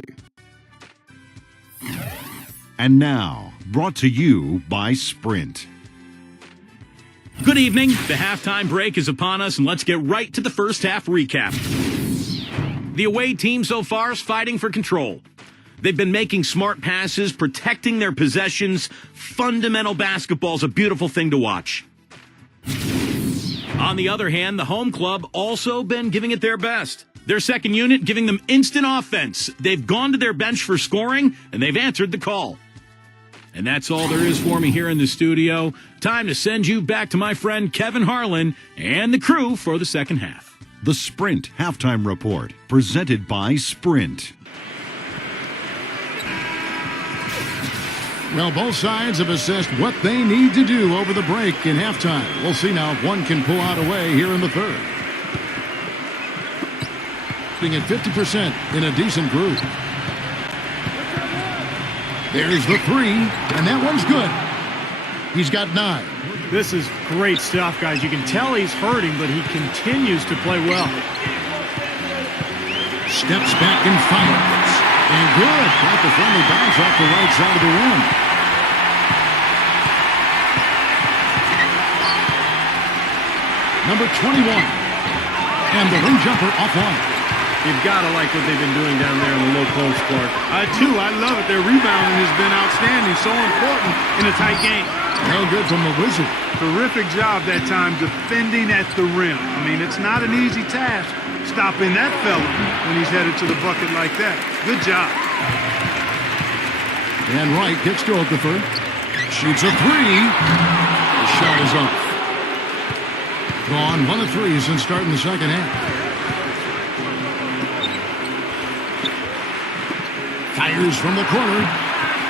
And now, brought to you by Sprint. Good evening. The halftime break is upon us, and let's get right to the first half recap. The away team so far is fighting for control. They've been making smart passes, protecting their possessions. Fundamental basketball's a beautiful thing to watch. On the other hand, the home club also been giving it their best. Their second unit giving them instant offense. They've gone to their bench for scoring, and they've answered the call. And that's all there is for me here in the studio. Time to send you back to my friend Kevin Harlan and the crew for the second half. The Sprint Halftime Report, presented by Sprint. Well, both sides have assessed what they need to do over the break in halftime. We'll see now if one can pull out away here in the third. Being at 50% in a decent groove. There's the 3, and that one's good. He's got 9. This is great stuff, guys. You can tell he's hurting, but he continues to play well. Steps back and fires. And good. Got the friendly bounce off the right side of the rim. Number 21. And the rim jumper offline. You've got to like what they've been doing down there in the low post, Clark. I do. I love it. Their rebounding has been outstanding. So important in a tight game. No good from the Wizard. Terrific job that time defending at the rim. I mean, it's not an easy task stopping that fella when he's headed to the bucket like that. Good job. And Wright gets to Okafor. Shoots a 3. The shot is up. Gone 1 of 3 since starting the second half. Fires from the corner.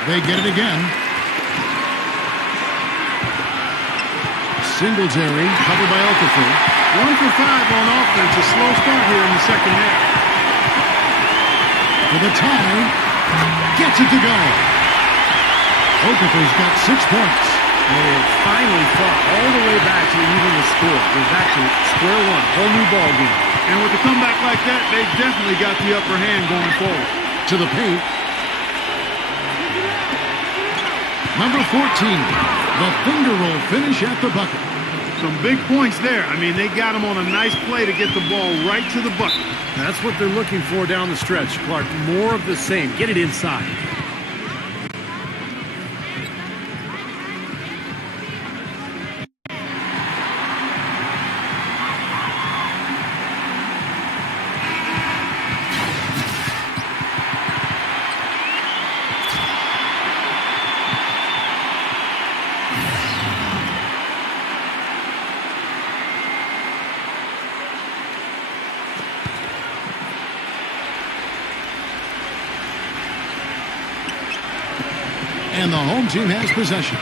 They get it again. Singletary, covered by Okafor. 1 for 5 on offense. A slow start here in the second half. For the tie. Gets it to go. Okafor's got 6 points. They have finally fought all the way back to even the score. They're back to square one, whole new ball game. And with a comeback like that, they've definitely got the upper hand going forward. To the paint. Number 14, the finger roll finish at the bucket. Some big points there. I mean, they got him on a nice play to get the ball right to the bucket. That's what they're looking for down the stretch, Clark. More of the same. Get it inside. And the home team has possession.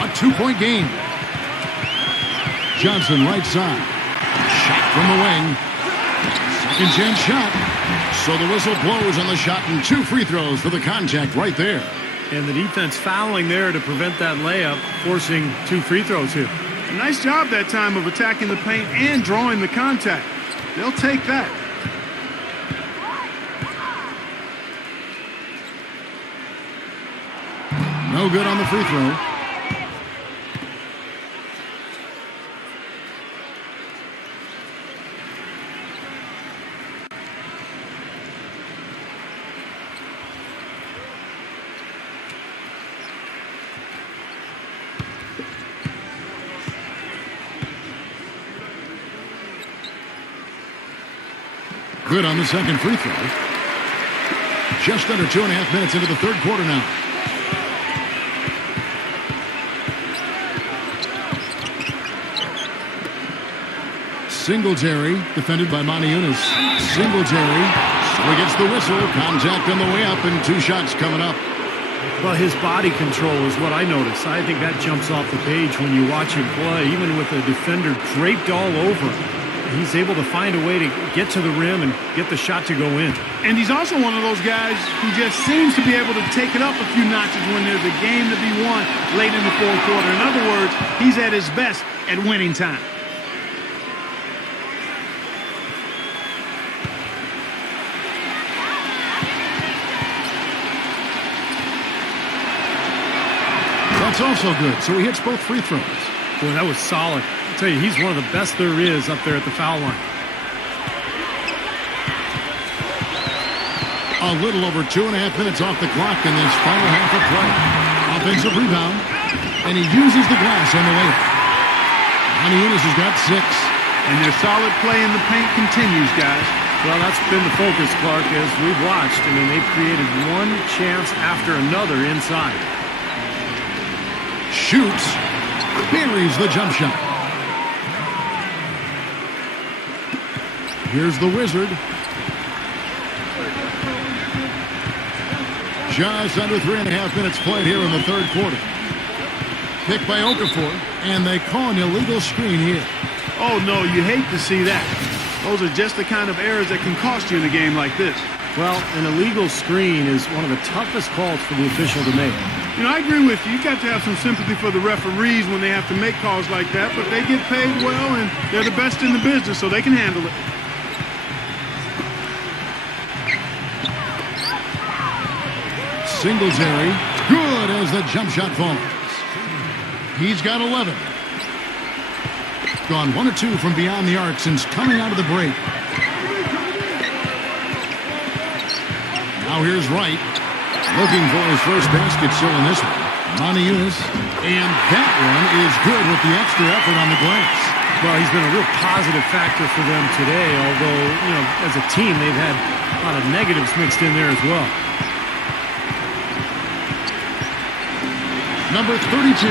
A 2-point game. Johnson right side. Shot from the wing. Second chance shot. So the whistle blows on the shot and 2 free throws for the contact right there. And the defense fouling there to prevent that layup, forcing 2 free throws here. A nice job that time of attacking the paint and drawing the contact. They'll take that. No good on the free throw. Good on the second free throw. Just under 2.5 minutes into the third quarter now. Singletary, defended by Maniunas. Singletary, so he gets the whistle. Contact on the way up, and 2 shots coming up. Well, his body control is what I notice. I think that jumps off the page when you watch him play. Even with a defender draped all over him, he's able to find a way to get to the rim and get the shot to go in. And he's also one of those guys who just seems to be able to take it up a few notches when there's a game to be won late in the fourth quarter. In other words, he's at his best at winning time. That's also good, so he hits both free throws. Boy, that was solid. I'll tell you, he's one of the best there is up there at the foul line. A little over 2.5 minutes off the clock in this final half of play. Offensive rebound, and he uses the glass on the layup. Maniunas has got 6. And their solid play in the paint continues, guys. Well, that's been the focus, Clark, as we've watched. I mean, they've created one chance after another inside. Shoots, buries the jump shot. Here's the Wizard. Just under 3.5 minutes played here in the third quarter. Picked by Okafor, and they call an illegal screen here. Oh, no, you hate to see that. Those are just the kind of errors that can cost you in a game like this. Well, an illegal screen is one of the toughest calls for the official to make. You know, I agree with you. You've got to have some sympathy for the referees when they have to make calls like that, but they get paid well, and they're the best in the business, so they can handle it. Singletary, good as the jump shot falls. He's got 11. Gone 1 or 2 from beyond the arc since coming out of the break. Now here's Wright. Looking for his first basket still in this one. Maniunas. And that one is good with the extra effort on the glass. Well, he's been a real positive factor for them today, although, you know, as a team, they've had a lot of negatives mixed in there as well. Number 32,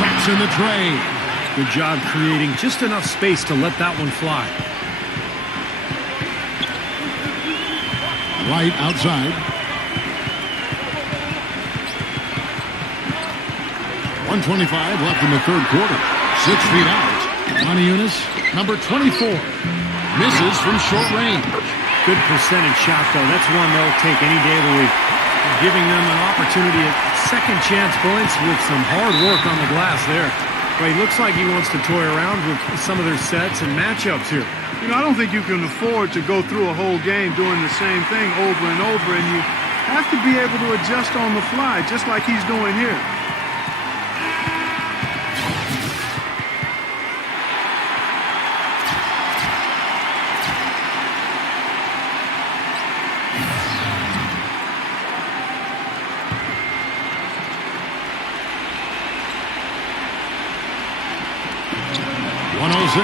traps in the tray. Good job creating just enough space to let that one fly. Wright outside. 1:25 left in the third quarter. 6 feet out. Maniunas, number 24, misses from short range. Good percentage shot, though. That's one they'll take any day of the week. Giving them an opportunity at second chance points with some hard work on the glass there. But he looks like he wants to toy around with some of their sets and matchups here. You know, I don't think you can afford to go through a whole game doing the same thing over and over, and you have to be able to adjust on the fly, just like he's doing here.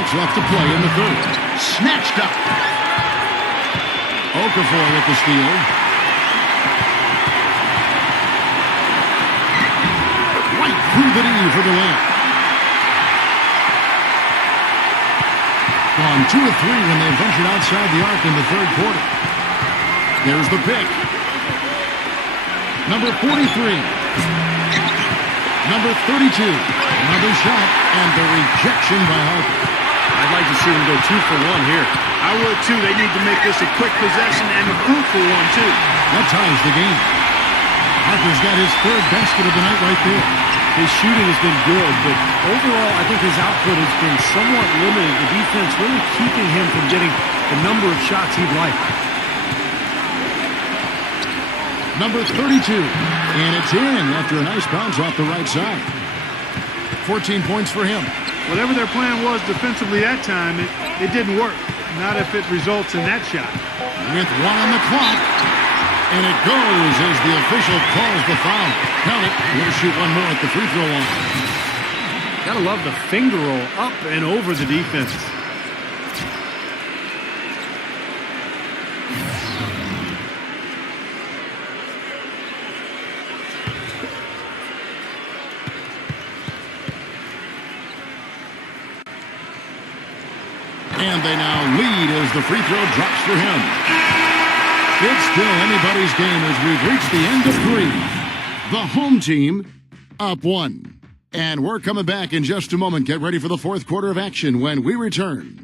Left to play in the third. Snatched up. Okafor with the steal. Right through the knee for the layup. Gone 2 of 3 when they ventured outside the arc in the third quarter. There's the pick. Number 43. Number 32. Another shot and the rejection by Harper. I'd like to see them go 2 for 1 here. I would too. They need to make this a quick possession and a fruitful one too. That ties the game. Harper's got his third basket of the night right there. His shooting has been good, but overall I think his output has been somewhat limited. The defense really keeping him from getting the number of shots he'd like. Number 32. And it's in after a nice bounce off the right side. 14 points for him. Whatever their plan was defensively that time, it didn't work. Not if it results in that shot. With 1 on the clock. And it goes as the official calls the foul. Count it. We'll shoot one more at the free throw line. Gotta love the finger roll up and over the defense. And they now lead as the free throw drops for him. It's still anybody's game as we've reached the end of 3. The home team up 1. And we're coming back in just a moment. Get ready for the fourth quarter of action when we return.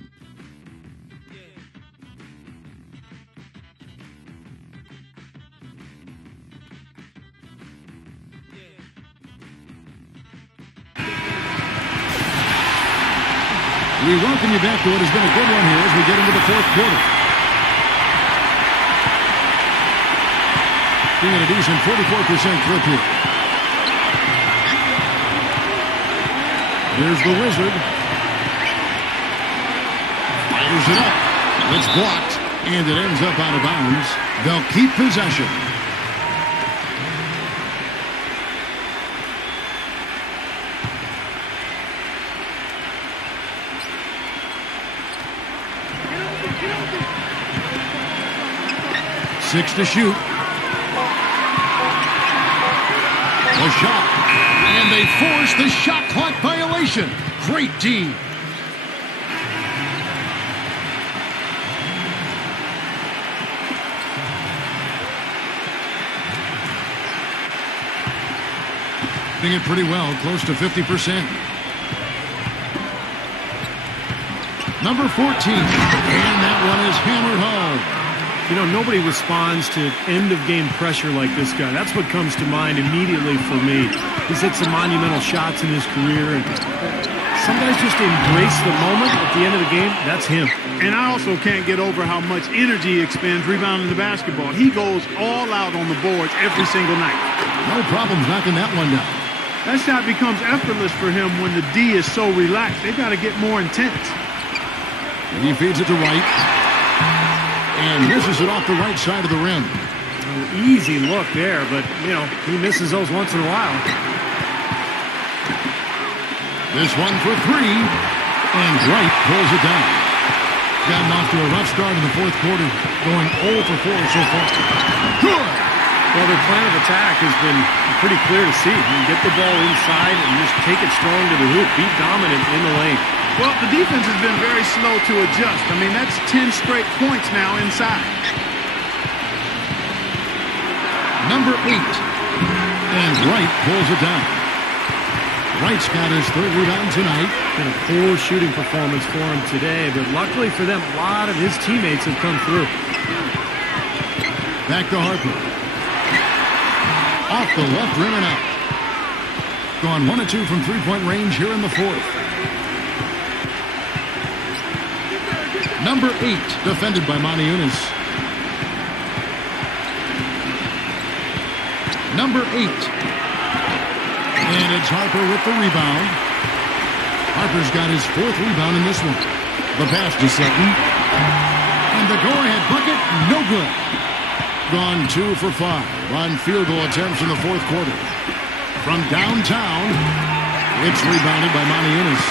We welcome you back to what has been a good one here as we get into the fourth quarter. Being at a decent 44% clip here. Here's the Wizard. Fires it up. It's blocked, and it ends up out of bounds. They'll keep possession. Six to shoot. The shot. And they force the shot clock violation. Great D. Doing it pretty well, close to 50%. Number 14. And that one is hammered home. You know, nobody responds to end-of-game pressure like this guy. That's what comes to mind immediately for me. He's hit some monumental shots in his career, and some guys just embrace the moment at the end of the game. That's him. And I also can't get over how much energy he expends rebounding the basketball. He goes all out on the boards every single night. No problems knocking that one down. That shot becomes effortless for him when the D is so relaxed. They've got to get more intense. And he feeds it to Wright. And misses it off the right side of the rim. Easy look there, but, you know, he misses those once in a while. This one for 3. And Wright pulls it down. Gotten off to a rough start in the fourth quarter, going 0 for 4 so far. Good! Well, their plan of attack has been pretty clear to see. You get the ball inside and just take it strong to the hoop. Be dominant in the lane. Well, the defense has been very slow to adjust. I mean, that's 10 straight points now inside. Number 8. And Wright pulls it down. Wright's got his third rebound tonight. Been a poor shooting performance for him today, but luckily for them, a lot of his teammates have come through. Back to Harper. Off the left rim and out. Gone 1 of 2 from three-point range here in the fourth. Number 8, defended by Monty Eunice. Number 8. And it's Harper with the rebound. Harper's got his 4th rebound in this one. The pass to Sutton. And the go-ahead bucket, no good. Gone 2 for 5 on field goal attempts in the fourth quarter. From downtown, it's rebounded by Monty Eunice.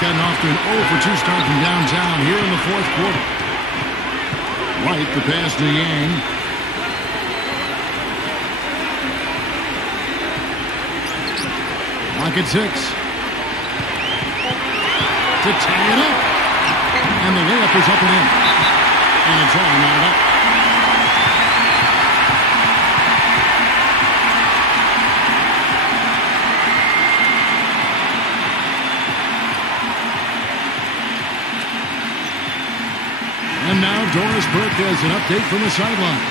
Getting off to an 0 for 2 start from downtown here in the fourth quarter. White, the pass to Yang. Clock at 6. To tie it up. And the layup is up and in. And it's all knotted up. And now Doris Burke has an update from the sidelines.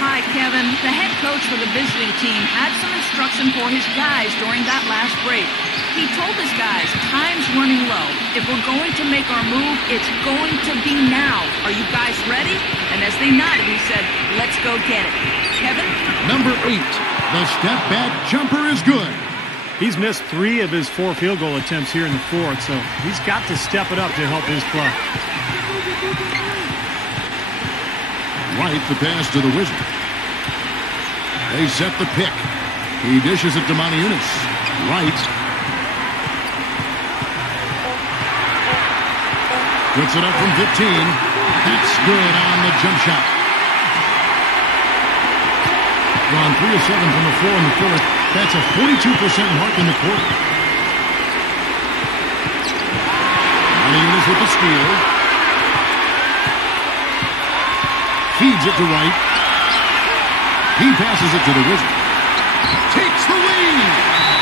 Hi, Kevin. The head coach for the visiting team had some instruction for his guys during that last break. He told his guys, time's running low. If we're going to make our move, it's going to be now. Are you guys ready? And as they nodded, he said, let's go get it. Kevin? Number 8, the step back jumper is good. He's missed 3 of his 4 field goal attempts here in the fourth, so he's got to step it up to help his club. White, the pass to the Wizard. They set the pick. He dishes it to Monty Eunice. White. Puts it up from 15. That's good on the jump shot. Gone 3 of 7 from the floor in the fourth. That's a 42% mark in the quarter. Monty Eunice with the steal. Feeds it to White. He passes it to the Wizard. Takes the lead.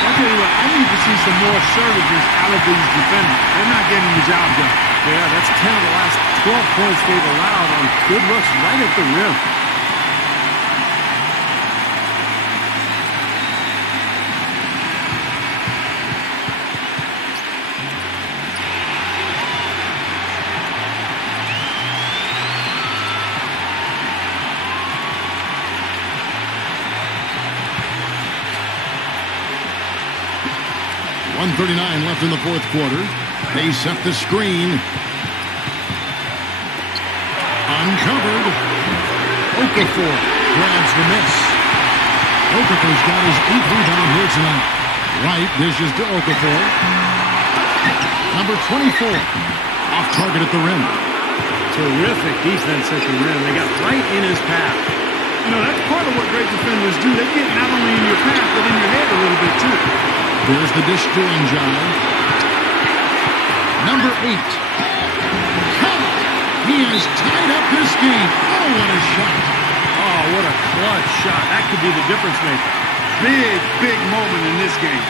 I'll tell you what, I need to see some more assertiveness out of these defenders. They're not getting the job done. Yeah, that's 10 of the last 12 points they've allowed on good looks right at the rim. .139 left in the fourth quarter. They set the screen. Uncovered. Okafor grabs the miss. Okafor's got his 8th rebound here tonight. White dishes to Okafor. Number 24. Off target at the rim. Terrific defense at the rim. They got right in his path. You know, that's part of what great defenders do. They get not only in your path, but in your head a little bit, too. There's the dish to Njai. Number 8. Count! He has tied up this game. Oh, what a shot. Oh, what a clutch shot. That could be the difference maker. Big, big moment in this game.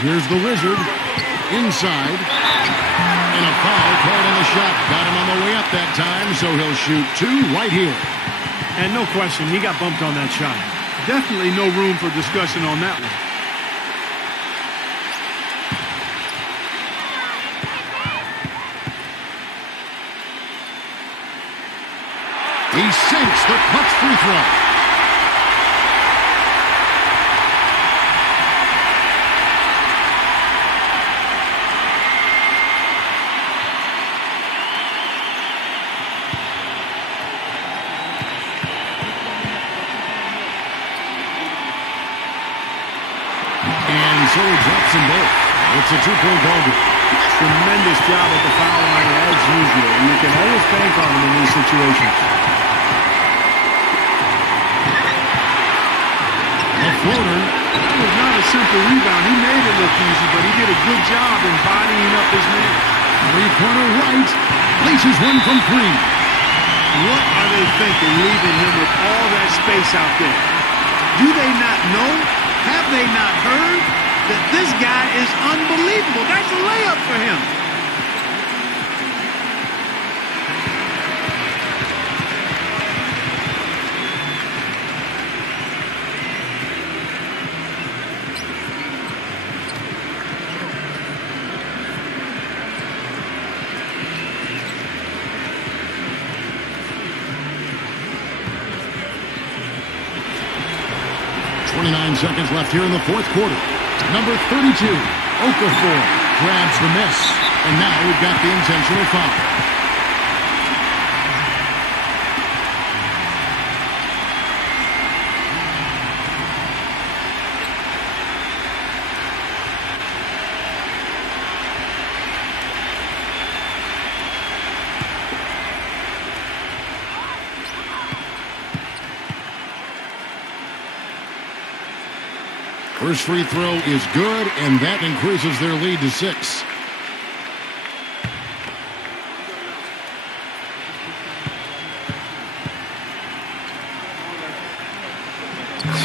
Here's the Wizard. Inside. And a foul called on the shot. Got him on the way up that time, so he'll shoot 2 right here. And no question, he got bumped on that shot. Definitely no room for discussion on that one. He sinks the clutch free throw. So he drops them both. It's a 2-point ball game. Tremendous job at the foul line as usual. You can always bank on him in these situations. floater. That was not a simple rebound. He made it look easy, but he did a good job embodying up his man. Three-pointer right. Laces one from three. What are they thinking, leaving him with all that space out there? Do they not know? Have they not heard that this guy is unbelievable? That's a layup for him. Seconds left here in the fourth quarter. Number 32, Okafor, grabs the miss. And now we've got the intentional foul. First free throw is good, and that increases their lead to 6.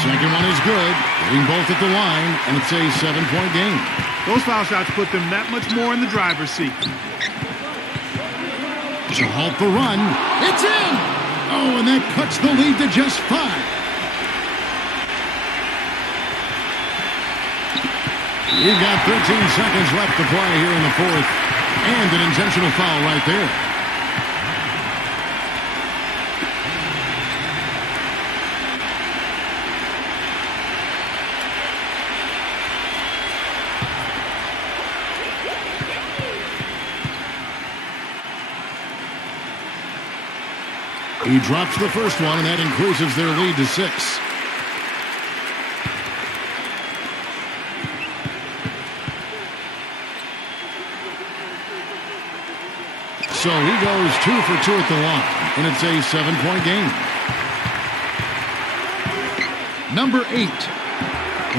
Second one is good, hitting both at the line, and it's a 7-point game. Those foul shots put them that much more in the driver's seat. To halt the run, it's in! Oh, and that cuts the lead to just 5. We've got 13 seconds left to play here in the fourth. And an intentional foul right there. He drops the first one, and that increases their lead to 6. So he goes 2 for 2 at the line, and it's a 7-point game. Number 8.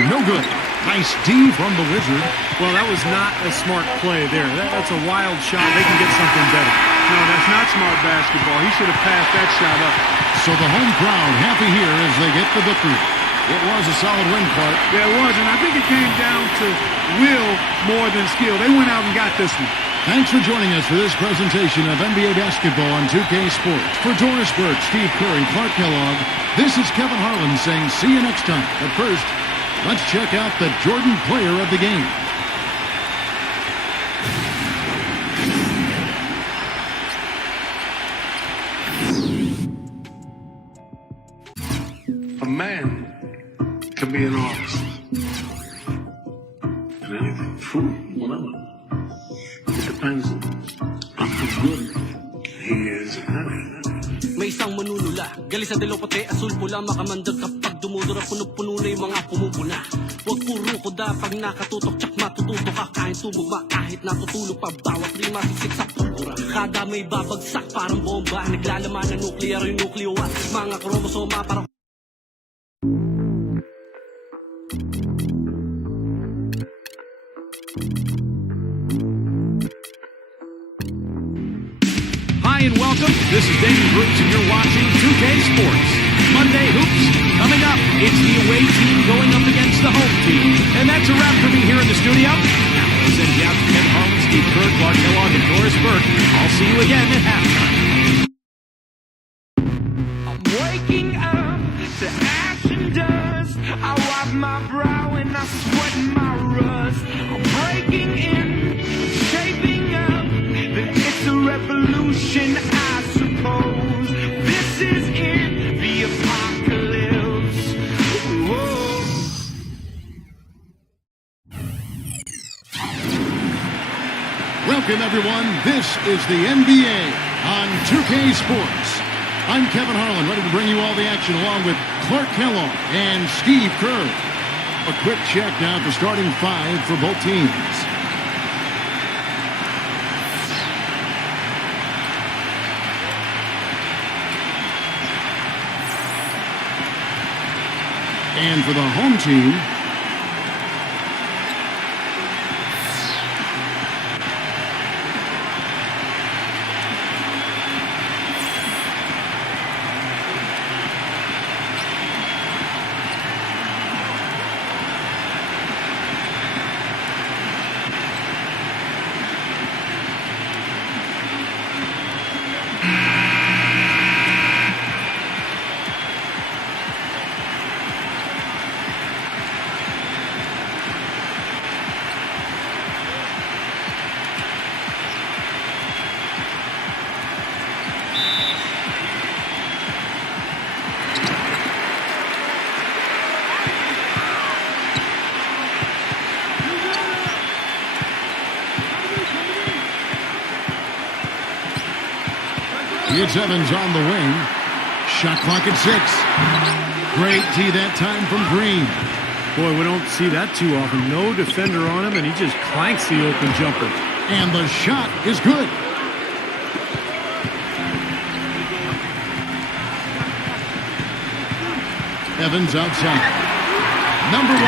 No good. Nice D from the Wizard. Well, that was not a smart play there. That's a wild shot. They can get something better. No, that's not smart basketball. He should have passed that shot up. So the home crowd happy here as they get the victory. It was a solid win, Clark. Yeah, it was, and I think it came down to will more than skill. They went out and got this one. Thanks for joining us for this presentation of NBA basketball on 2K Sports. For Doris Burke, Steve Kerr, and Clark Kellogg, this is Kevin Harlan saying see you next time. But first, let's check out the Jordan player of the game. A man can be an artist. And anything, food, whatever. It depends on how good he is at it. May isang manunula, gali sa dilaw puti, asul pula, makamandag kapag dumudura, puno-puno na yung mga pumupuna. Huwag puro ko da, pag nakatutok, tsak matututo ka, kahit tumugma, kahit natutulog pa, bawat rima sisik sa pulbura. Kada may babagsak, parang bomba, naglalaman ng nuclear yung nucleo at mga kromosoma, parang Hi and welcome. This is David Brooks and you're watching 2K Sports. Monday Hoops coming up. It's the away team going up against the home team. And that's a wrap for me here in the studio. Now I'll send you out to Kevin Harlan, Steve Kerr, Clark Kellogg, and Doris Burke. I'll see you again at halftime. I'm waking up to ash and dust. I wipe my brow and I sweat my rust. I'm breaking in, shaping up. It's a revolution, I suppose. This is in the apocalypse. Whoa. Welcome, everyone. This is the NBA on 2K Sports. I'm Kevin Harlan, ready to bring you all the action along with Clark Kellogg and Steve Kerr. A quick check now at the starting 5 for both teams. And for the home team, it's Evans on the wing. Shot clock at 6. Great tee that time from Green. Boy, we don't see that too often. No defender on him, and he just clanks the open jumper. And the shot is good. Evans outside. Number 1.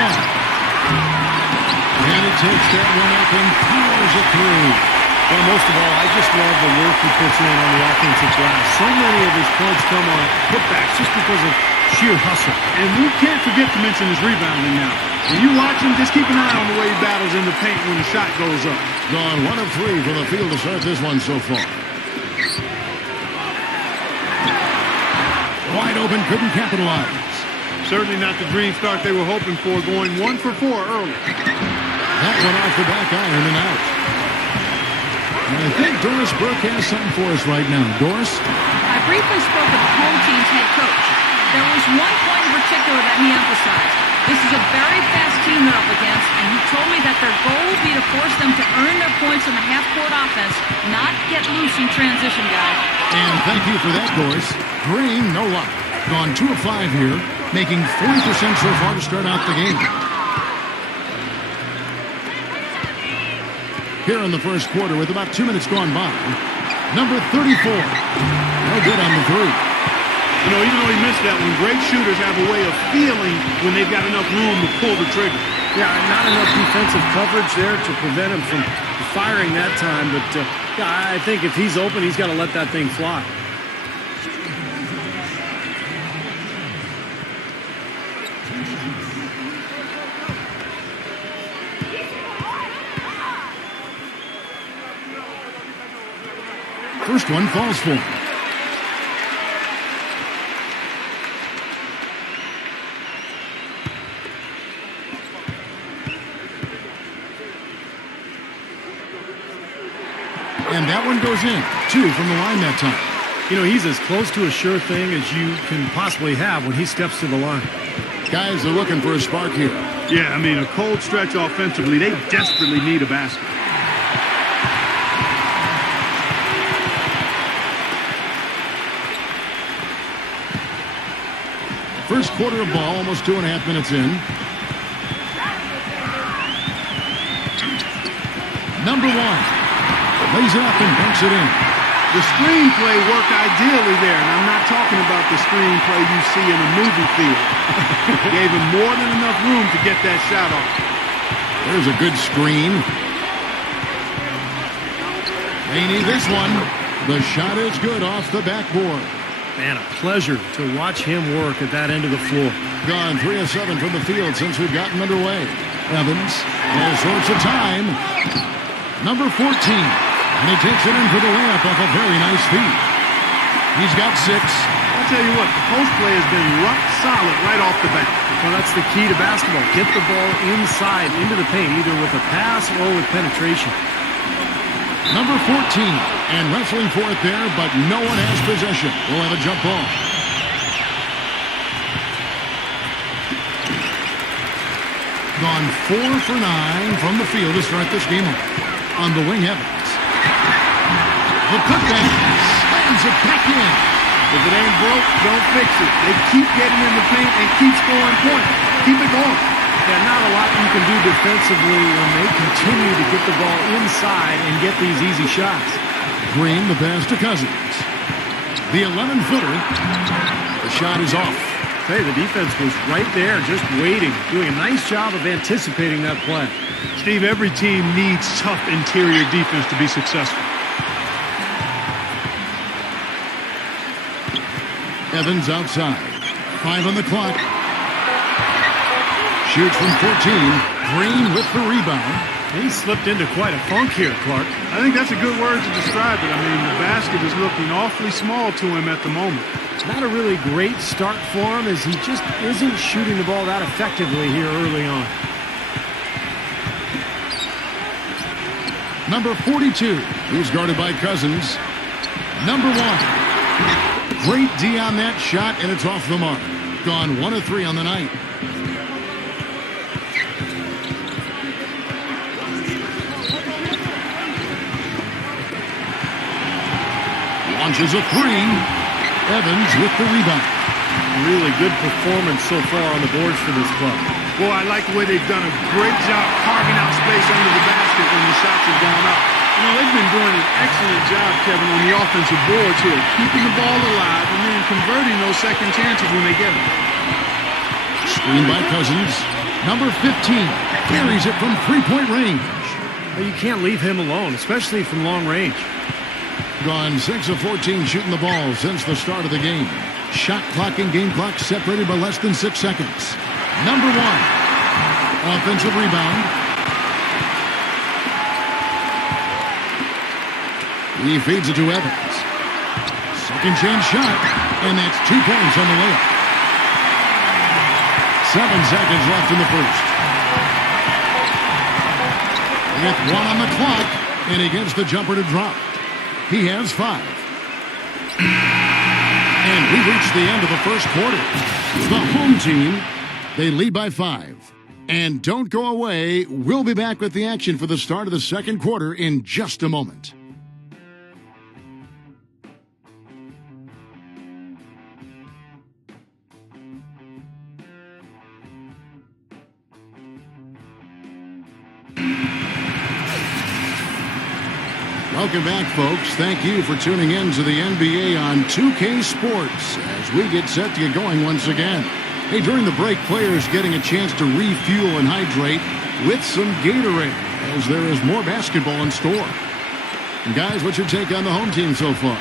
And he takes that one up and powers it through. Well, most of all, I just love the work he puts in on the offensive glass. So many of his points come on putbacks just because of sheer hustle. And we can't forget to mention his rebounding now. When you watch him, just keep an eye on the way he battles in the paint when the shot goes up. Gone 1 of 3 for the field to start this one so far. Wide open, couldn't capitalize. Certainly not the dream start they were hoping for, going 1 for 4 early. That one off the back iron and out. And I think Doris Burke has something for us right now. Doris? I briefly spoke with the home team's head coach. There was one point in particular that he emphasized. This is a very fast team they're up against, and he told me that their goal will be to force them to earn their points in the half-court offense, not get loose in transition, guys. And thank you for that, Doris. Green, no luck. Gone 2 of 5 here, making 40% so far to start out the game. Here in the first quarter with about 2 minutes gone by. Number 34. No good on the 3. You know, even though he missed that one, great shooters have a way of feeling when they've got enough room to pull the trigger. Yeah, not enough defensive coverage there to prevent him from firing that time. But yeah, I think if he's open, he's got to let that thing fly. First one falls for him. And that one goes in. 2 from the line that time. You know, he's as close to a sure thing as you can possibly have when he steps to the line. Guys are looking for a spark here. Yeah, I mean, a cold stretch offensively. They desperately need a basket. First quarter of ball, almost 2.5 minutes in. Number 1. Lays it up and banks it in. The screenplay worked ideally there, and I'm not talking about the screenplay you see in a movie theater. Gave him more than enough room to get that shot off. There's a good screen. They need this one. The shot is good off the backboard. Man, a pleasure to watch him work at that end of the floor. Gone 3 of 7 from the field since we've gotten underway. Evans, all sorts of time. Number 14. And he takes it in for the layup off a very nice feed. He's got 6. I'll tell you what, the post play has been rock solid right off the bat. Well, that's the key to basketball. Get the ball inside, into the paint, either with a pass or with penetration. Number 14, and wrestling for it there, but no one has possession. We'll have a jump ball. Gone 4 for 9 from the field to start this game off. On the wing, Evans. The putback slams it back in. If it ain't broke, don't fix it. They keep getting in the paint and keep scoring points. Keep it going. Yeah, not a lot you can do defensively when they continue to get the ball inside and get these easy shots. Green, the pass to Cousins. The 11-footer. The shot is off. Hey, the defense was right there, just waiting, doing a nice job of anticipating that play. Steve, every team needs tough interior defense to be successful. Evans outside. 5 on the clock. Shoots from 14. Green with the rebound. He slipped into quite a funk here, Clark. I think that's a good word to describe it. I mean, the basket is looking awfully small to him at the moment. Not a really great start for him as he just isn't shooting the ball that effectively here early on. Number 42. He's guarded by Cousins. Number 1. Great D on that shot, and it's off the mark. Gone 1 of 3 on the night. Launches a 3. Evans with the rebound. Really good performance so far on the boards for this club. Boy, I like the way they've done a great job carving out space under the basket when the shots have gone up. You know, they've been doing an excellent job, Kevin, on the offensive boards here, keeping the ball alive and then converting those second chances when they get them. Screen by Cousins. Number 15 carries it from three-point range. Well, you can't leave him alone, especially from long range. Gone 6 of 14 shooting the ball since the start of the game. Shot clock and game clock separated by less than 6 seconds. Number 1. Offensive rebound. He feeds it to Evans. Second chance shot, and that's 2 points on the layup. 7 seconds left in the first. With 1 on the clock, and he gets the jumper to drop. He has 5. And we reach the end of the first quarter. The home team, they lead by 5. And don't go away. We'll be back with the action for the start of the second quarter in just a moment. Welcome back, folks. Thank you for tuning in to the NBA on 2K Sports as we get set to get going once again. Hey, during the break, players getting a chance to refuel and hydrate with some Gatorade as there is more basketball in store. And guys, what's your take on the home team so far?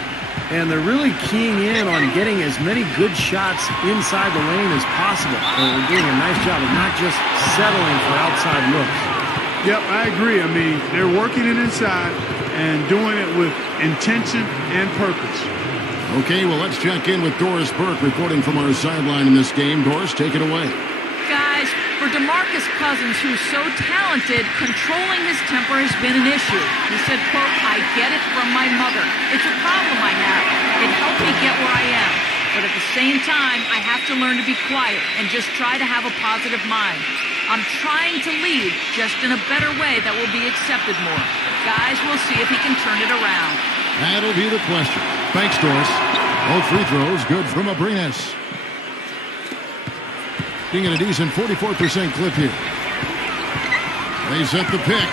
And they're really keying in on getting as many good shots inside the lane as possible. They're doing a nice job of not just settling for outside looks. Yep, I agree. I mean, they're working it inside and doing it with intention and purpose. Okay, well, let's check in with Doris Burke reporting from our sideline in this game. Doris, take it away. Guys, for DeMarcus Cousins, who's so talented, controlling his temper has been an issue. He said, quote, "I get it from my mother. It's a problem I have. It helped me get where I am. But at the same time, I have to learn to be quiet and just try to have a positive mind. I'm trying to lead, just in a better way that will be accepted more. Guys, we'll see if he can turn it around." That'll be the question. Thanks, Doris. Both free throws good from Abrinas. Being at a decent 44% clip here. They set the pick.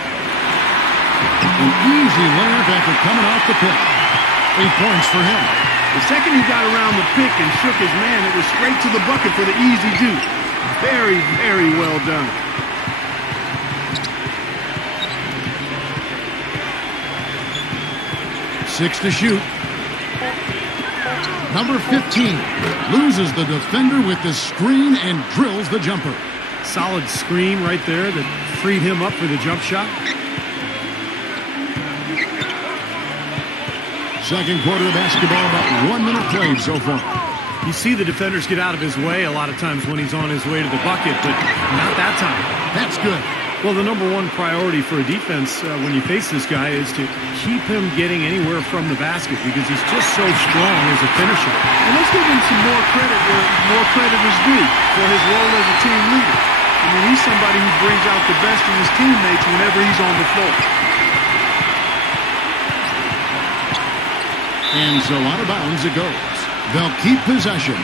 An easy layup after coming off the pick. 8 points for him. The second he got around the pick and shook his man, it was straight to the bucket for the easy deuce. Very, very well done. Six to shoot. Number 15 loses the defender with the screen and drills the jumper. Solid screen right there that freed him up for the jump shot. Second quarter of basketball, about 1 minute played so far. You see the defenders get out of his way a lot of times when he's on his way to the bucket, but not that time. That's good. Well, the number one priority for a defense when you face this guy is to keep him getting anywhere from the basket because he's just so strong as a finisher. And let's give him some more credit where more credit is due for his role as a team leader. I mean, he's somebody who brings out the best in his teammates whenever he's on the floor. And so out of bounds it goes. They'll keep possession.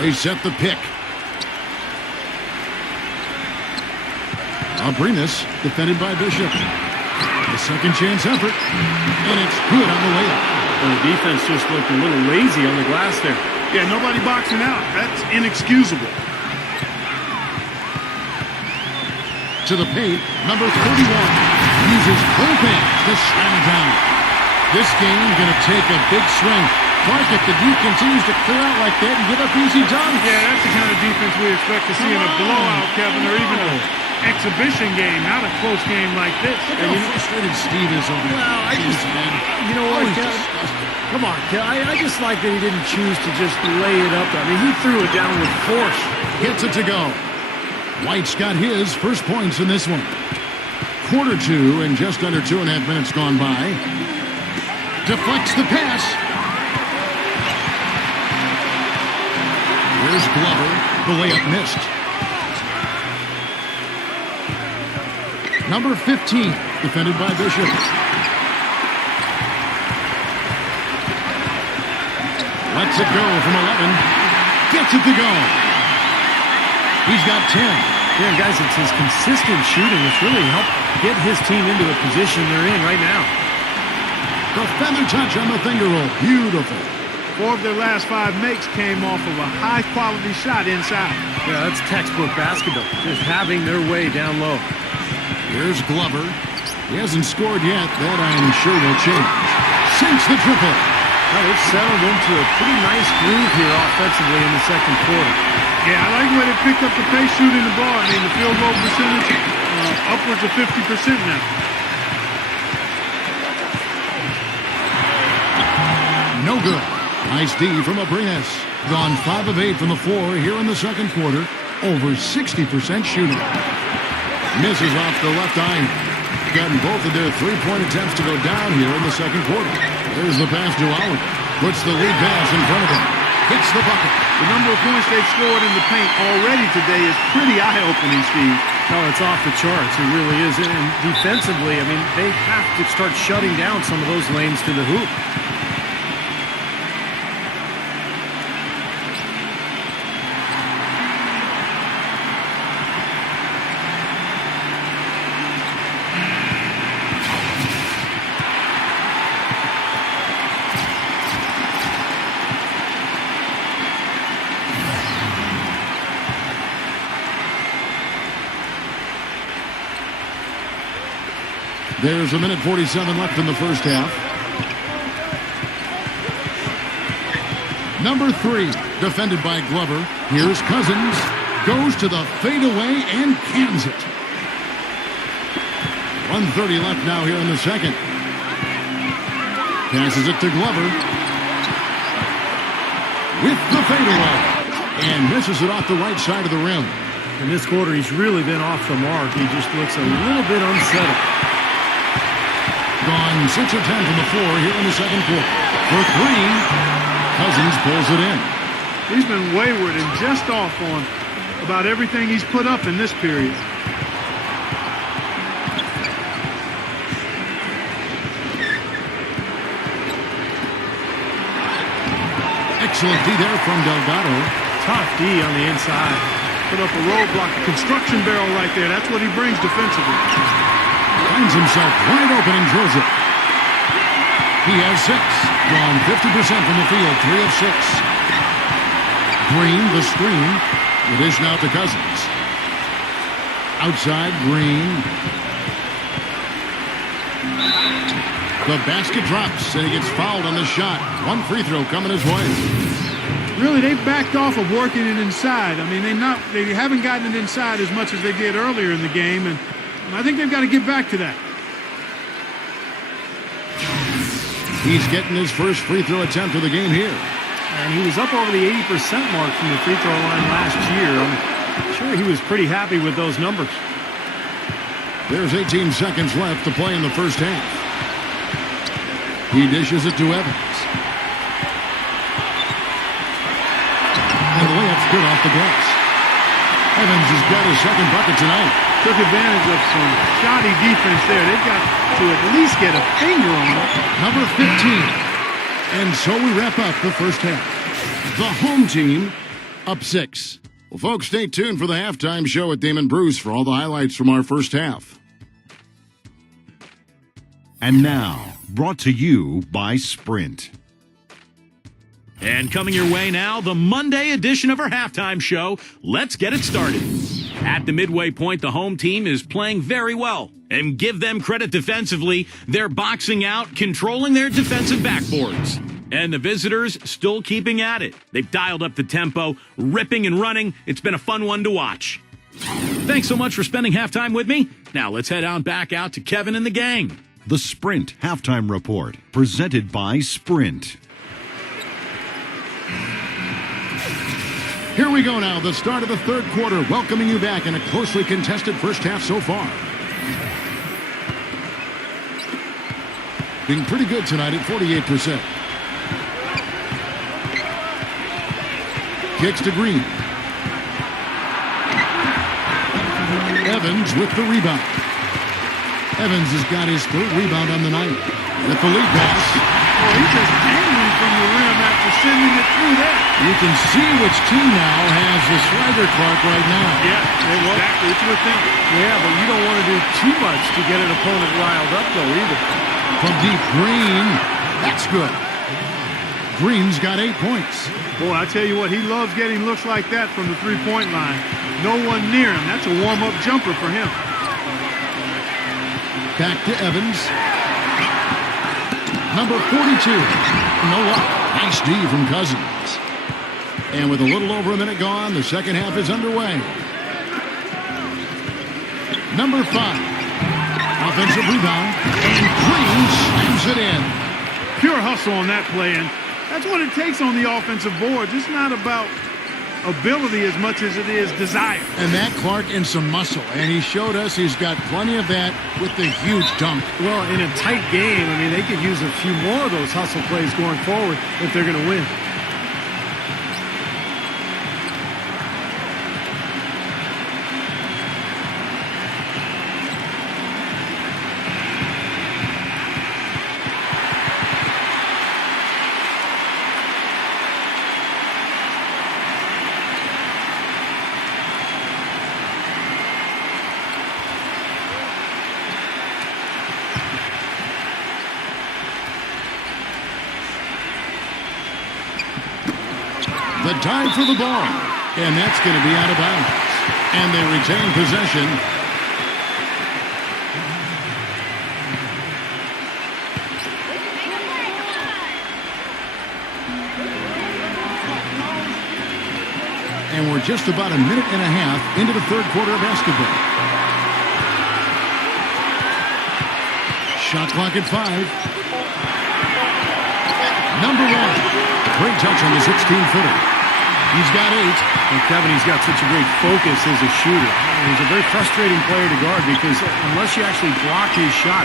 They set the pick. Abrinas defended by Bishop. The second chance effort. And it's good on the layup. And the defense just looked a little lazy on the glass there. Yeah, nobody boxing out. That's inexcusable. To the paint, number 31 uses both hands to slam it down. This game's going to take a big swing. Clark, if the D continues to clear out like that and give up easy dunks. Yeah, that's the kind of defense we expect to see in a blowout, Kevin, or even an exhibition game, not a close game like this. Look how frustrated Steve is over there. Well, you know what, Kel? Come on, Kel. I just like that he didn't choose to just lay it up. I mean, he threw it down with force. Gets it to go. White's got his first points in this one. Quarter two and just under 2.5 minutes gone by. Deflects the pass. Here's Glover. The layup missed. Number 15, defended by Bishop. Lets it go from 11. Gets it to go. He's got 10. Yeah, guys, it's his consistent shooting that's really helped get his team into the position they're in right now. The feather touch on the finger roll. Beautiful. 4 of their last 5 makes came off of a high-quality shot inside. Yeah, that's textbook basketball, just having their way down low. Here's Glover. He hasn't scored yet. That I'm sure will change. Sinks the triple. Well, they've settled into a pretty nice groove here offensively in the second quarter. Yeah, I like the way they picked up the pace shooting the ball. I mean, the field goal percentage upwards of 50% now. No good. Nice D from Abrinas. Gone 5 of 8 from the floor here in the second quarter. Over 60% shooting. Misses off the left eye. Gotten both of their 3-point attempts to go down here in the second quarter. There's the pass to Allen. Puts the lead pass in front of him. Hits the bucket. The number of points they've scored in the paint already today is pretty eye-opening, Steve. No, it's off the charts. It really is. And defensively, I mean, they have to start shutting down some of those lanes to the hoop. There's 1:47 left in the first half. Number 3, defended by Glover. Here's Cousins. Goes to the fadeaway and cans it. 1:30 left now here in the second. Passes it to Glover. With the fadeaway. And misses it off the right side of the rim. In this quarter, he's really been off the mark. He just looks a little bit unsettled. Gone 6 or 10 from the floor here in the second quarter. For 3, Cousins pulls it in. He's been wayward and just off on about everything he's put up in this period. Excellent D there from Delgado. Tough D on the inside. Put up a roadblock, a construction barrel right there. That's what he brings defensively. Finds himself wide open and drills it. He has 6. Gone 50% from the field. 3 of 6. Green, the screen. The dish now to Cousins. Outside, Green. The basket drops, and he gets fouled on the shot. 1 free throw coming his way. Really, they've backed off of working it inside. I mean, they haven't gotten it inside as much as they did earlier in the game, and I think they've got to get back to that. He's getting his first free throw attempt of the game here. And he was up over the 80% mark from the free throw line last year. I'm sure he was pretty happy with those numbers. There's 18 seconds left to play in the first half. He dishes it to Evans. And the layup's good off the glass. Evans has got his second bucket tonight. Took advantage of some shoddy defense there. They've got to at least get a finger on it. Number 15. And so we wrap up the first half. The home team up 6. Well, folks, stay tuned for the halftime show with Damon Bruce for all the highlights from our first half. And now, brought to you by Sprint. And coming your way now, the Monday edition of our halftime show. Let's get it started. At the midway point, the home team is playing very well. And give them credit defensively. They're boxing out, controlling their defensive backboards. And the visitors still keeping at it. They've dialed up the tempo, ripping and running. It's been a fun one to watch. Thanks so much for spending halftime with me. Now let's head on back out to Kevin and the gang. The Sprint Halftime Report, presented by Sprint. Here we go now, the start of the third quarter, welcoming you back in a closely contested first half so far. Being pretty good tonight at 48%. Kicks to Green. Evans with the rebound. Evans has got his third rebound on the night. With the lead pass. Oh, he's just angry from the rim after sending it through there. You can see which team now has the swagger clock right now. Yeah, exactly. It's with them. Yeah, but you don't want to do too much to get an opponent riled up, though, either. From deep, Green. That's good. Green's got 8 points. Boy, I tell you what, he loves getting looks like that from the three-point line. No one near him. That's a warm-up jumper for him. Back to Evans. Number 42. No luck. Nice D from Cousins. And with a little over a minute gone, the second half is underway. Number 5. Offensive rebound. And Green slams it in. Pure hustle on that play, and that's what it takes on the offensive boards. It's not about ability as much as it is desire. And that Clark in some muscle. And he showed us he's got plenty of that with the huge dunk. Well, in a tight game, I mean, they could use a few more of those hustle plays going forward if they're going to win. The dive for the ball. And that's going to be out of bounds. And they retain possession. And we're just about a minute and a half into the third quarter of basketball. Shot clock at 5. Number 1. Great touch on the 16-footer. He's got 8. And Kevin, he's got such a great focus as a shooter. He's a very frustrating player to guard because unless you actually block his shot,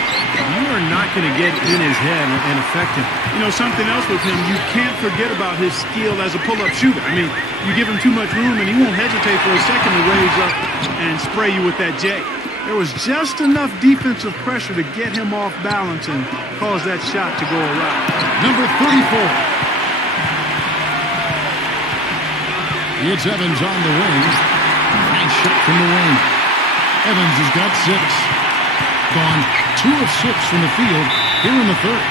you are not going to get in his head and affect him. You know, something else with him, you can't forget about his skill as a pull-up shooter. I mean, you give him too much room and he won't hesitate for a second to raise up and spray you with that J. There was just enough defensive pressure to get him off balance and cause that shot to go awry. Number 34. It's Evans on the wing. Nice shot from the wing. Evans has got 6. Gone 2 of 6 from the field here in the third.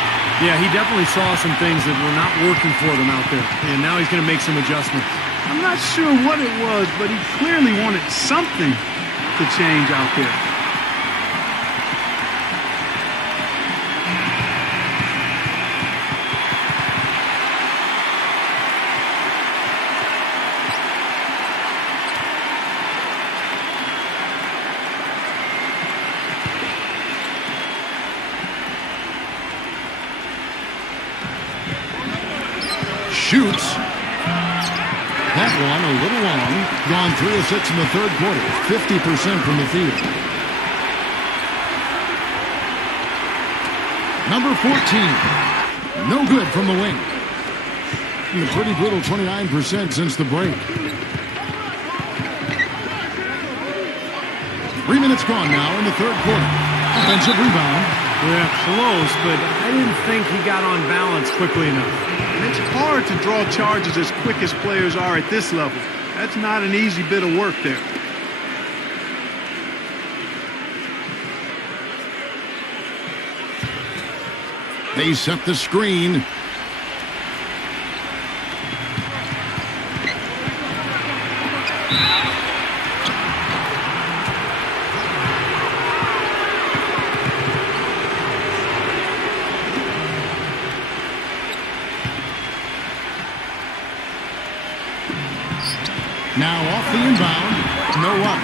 Yeah, he definitely saw some things that were not working for them out there. And now he's going to make some adjustments. I'm not sure what it was, but he clearly wanted something to change out there. Shoots. That one a little long. Gone 3 of 6 in the third quarter. 50% from the field. Number 14. No good from the wing. And a pretty brutal 29% since the break. 3 minutes gone now in the third quarter. Offensive rebound. Yeah, close, but I didn't think he got on balance quickly enough. And it's hard to draw charges as quick as players are at this level. That's not an easy bit of work there. They set the screen. Now off the inbound, no luck.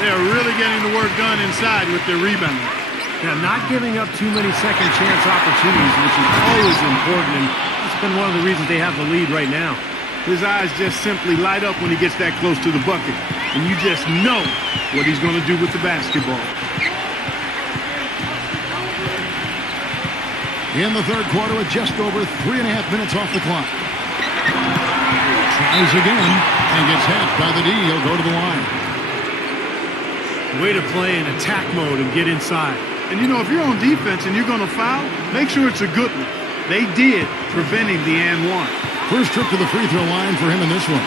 They are really getting the work done inside with their rebounding. Yeah, not giving up too many second chance opportunities, which is always important, and that's been one of the reasons they have the lead right now. His eyes just simply light up when he gets that close to the bucket, and you just know what he's going to do with the basketball. In the third quarter with just over 3.5 minutes off the clock. Tries again and gets hacked by the D. He'll go to the line. Way to play in attack mode and get inside. And you know, if you're on defense and you're going to foul, make sure it's a good one. They did, preventing the and one. First trip to the free throw line for him in this one.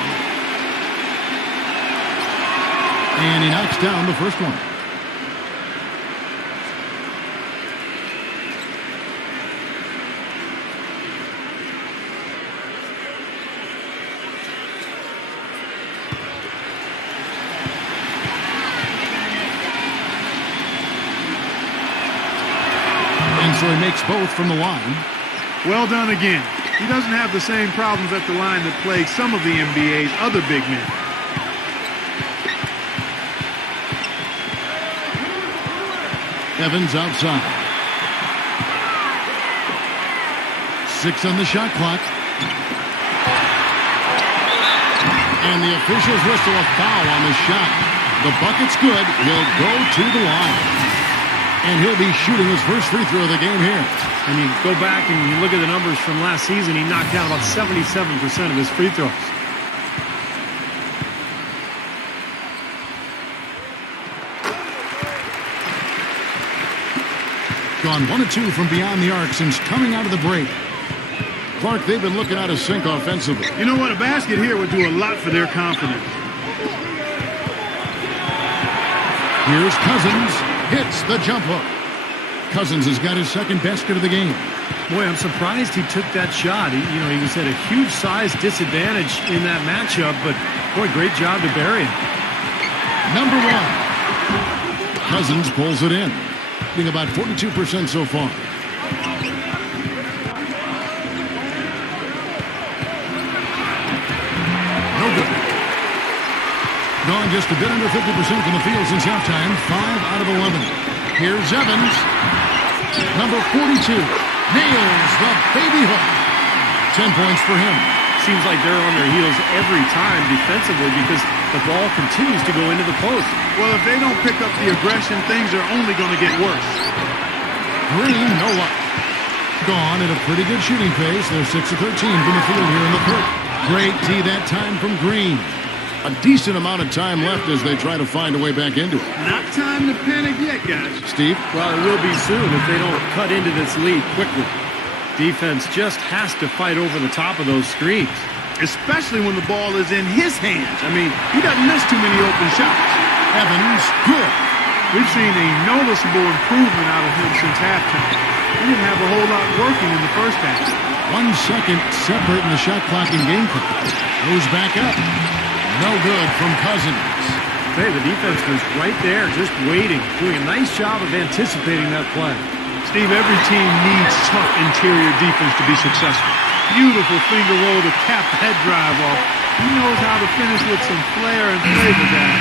And he knocks down the first one. So he makes both from the line. Well done again. He doesn't have the same problems at the line that plague some of the NBA's other big men. Evans outside. 6 on the shot clock. And the officials whistle a foul on the shot. The bucket's good. He'll go to the line. And he'll be shooting his first free throw of the game here. And you go back and you look at the numbers from last season, he knocked down about 77% of his free throws. Gone 1 of 2 from beyond the arc since coming out of the break. Clark, they've been looking out of sync offensively. You know what? A basket here would do a lot for their confidence. Here's Cousins. Hits the jump hook. Cousins has got his second basket of the game. Boy, I'm surprised he took that shot. He was at a huge size disadvantage in that matchup, but boy, great job to bury him. Number 1. Cousins pulls it in, being about 42% so far. No good. Gone just a bit under 50% from the field since halftime. 5 out of 11. Here's Evans. Number 42. Nails the baby hook. 10 points for him. Seems like they're on their heels every time defensively because the ball continues to go into the post. Well, if they don't pick up the aggression, things are only going to get worse. Green, no luck. Gone at a pretty good shooting pace. They're 6 of 13 from the field here in the third. Great D that time from Green. A decent amount of time left as they try to find a way back into it. Not time to panic yet, guys. Steve? Well, it will be soon if they don't cut into this lead quickly. Defense just has to fight over the top of those screens. Especially when the ball is in his hands. I mean, he doesn't miss too many open shots. Evans, good. We've seen a noticeable improvement out of him since halftime. He didn't have a whole lot working in the first half. 1 second separating the shot clock and game clock. Goes back up. No good from Cousins. Hey, the defense was right there, just waiting, doing a nice job of anticipating that play. Steve, every team needs tough interior defense to be successful. Beautiful finger roll to cap that drive off. He knows how to finish with some flair and flavor, guys.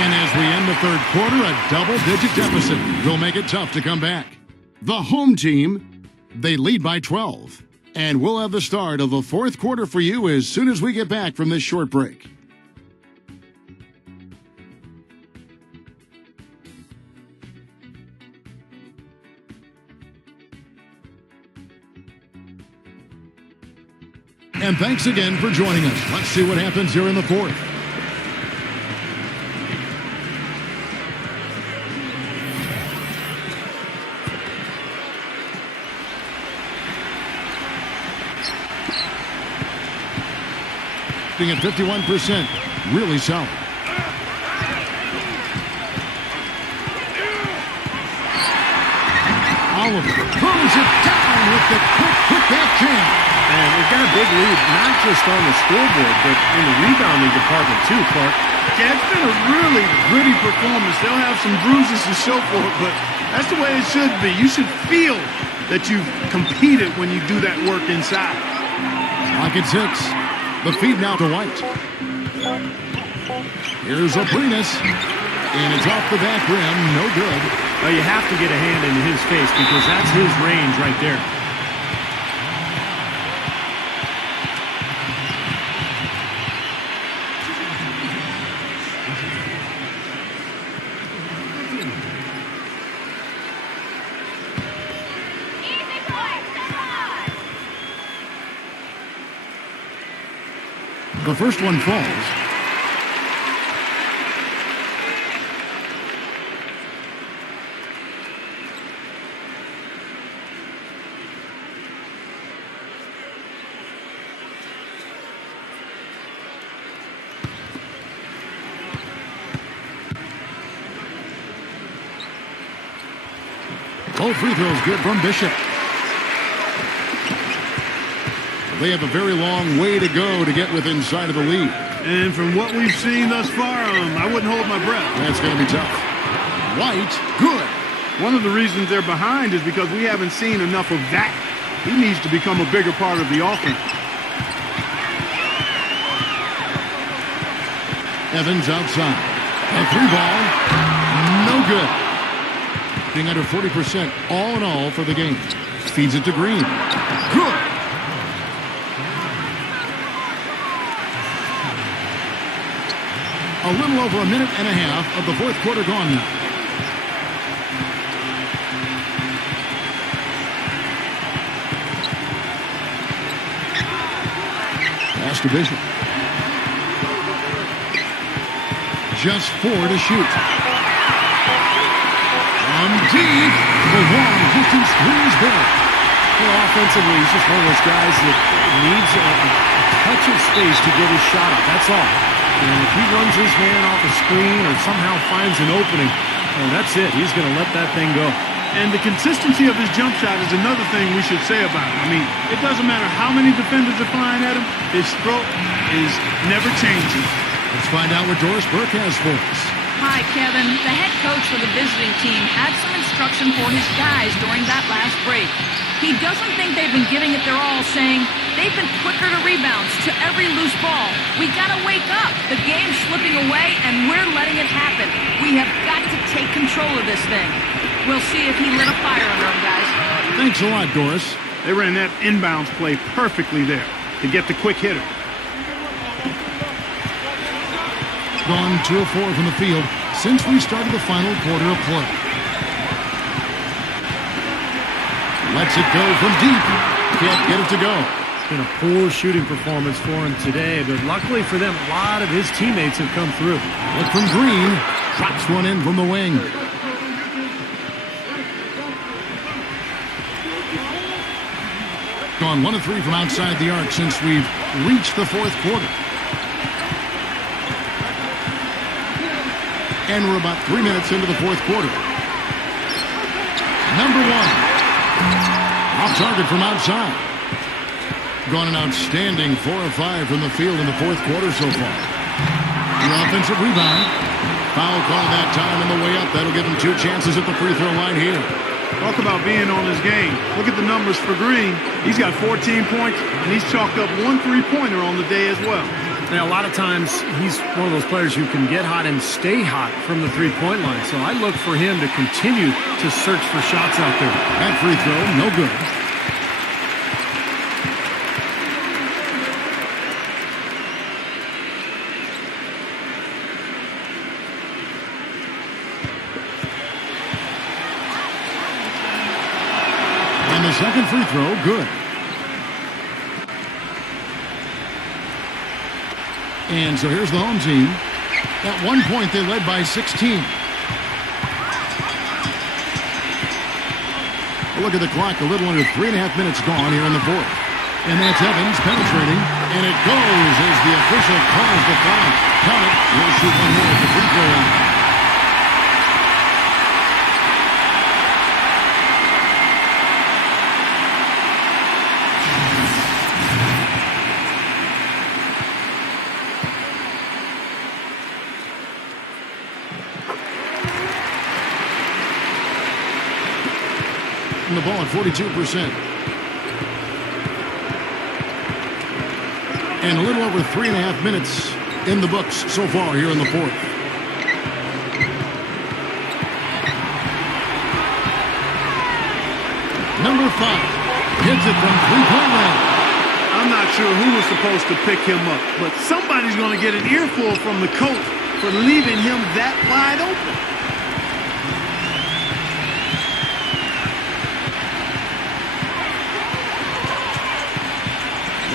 And as we end the third quarter, a double-digit deficit will make it tough to come back. The home team, they lead by 12. And we'll have the start of the fourth quarter for you as soon as we get back from this short break. And thanks again for joining us. Let's see what happens here in the fourth. At 51%, really solid. Oliver throws it down with the quick back jam. And they've got a big lead, not just on the scoreboard, but in the rebounding department too, Clark. Yeah, it's been a really gritty performance. They'll have some bruises to show for it, but that's the way it should be. You should feel that you've competed when you do that work inside. Clock at 6. The feed now to White. Here's Abrinas, and it's off the back rim. No good. Well, you have to get a hand into his face because that's his range right there. The first one falls. Both free throws good from Bishop. They have a very long way to go to get within sight of the lead. And from what we've seen thus far, I wouldn't hold my breath. That's going to be tough. White, good. One of the reasons they're behind is because we haven't seen enough of that. He needs to become a bigger part of the offense. Evans outside. A three ball, no good. Being under 40% all in all for the game. Feeds it to Green. Good. A little over a minute and a half of the fourth quarter gone now. Pass to Bishop. Just 4 to shoot. From deep, the long distance three is there. Well, offensively, he's just one of those guys that needs a touch of space to get his shot up. That's all. And if he runs his man off a screen or somehow finds an opening, well, that's it. He's going to let that thing go. And the consistency of his jump shot is another thing we should say about him. I mean, it doesn't matter how many defenders are flying at him, his stroke is never changing. Let's find out what Doris Burke has for us. Hi, Kevin. The head coach for the visiting team had some instruction for his guys during that last break. He doesn't think they've been giving it their all, saying they've been quicker to rebounds to every loose ball. We gotta wake up. The game's slipping away, and we're letting it happen. We have got to take control of this thing. We'll see if he lit a fire under them, guys. Thanks a lot, Doris. They ran that inbounds play perfectly there to get the quick hitter. Gone 2 of 4 from the field since we started the final quarter of play. Lets it go from deep. Can't get it to go. It's been a poor shooting performance for him today, but luckily for them, a lot of his teammates have come through. Look from Green. Drops one in from the wing. Gone 1 of 3 from outside the arc since we've reached the fourth quarter. And we're about 3 minutes into the fourth quarter. Number 1. Off target from outside. Gone an outstanding 4 of 5 from the field in the fourth quarter so far. The offensive rebound. Foul call that time on the way up. That'll give him 2 chances at the free throw line here. Talk about being on his game. Look at the numbers for Green. He's got 14 points, and he's chalked up 1 3-pointer on the day as well. Now, a lot of times, he's one of those players who can get hot and stay hot from the three-point line. So I look for him to continue to search for shots out there. That free throw, no good. And the second free throw, good. And so here's the home team. At one point, they led by 16. Well, look at the clock. A little under 3.5 minutes gone here in the fourth. And that's Evans penetrating. And it goes as the official calls the foul. Count it. We'll shoot one more at the free throw line. shooting the ball at 42%. And a little over 3.5 minutes in the books so far here in the fourth. Number 5 hits it from three-point land. I'm not sure who was supposed to pick him up, but somebody's going to get an earful from the coach for leaving him that wide open.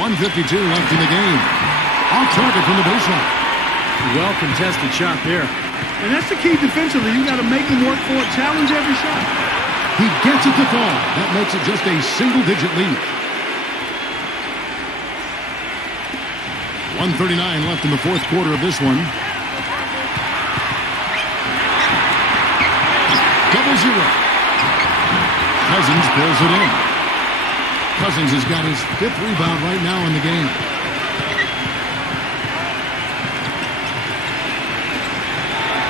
.152 left in the game. Off target from the baseline. Well-contested shot there. And that's the key defensively. You got to make him work for it, challenge every shot. He gets it to fall. That makes it just a single-digit lead. 1:39 left in the fourth quarter of this one. 0-0. Cousins pulls it in. Cousins has got his 5th rebound right now in the game.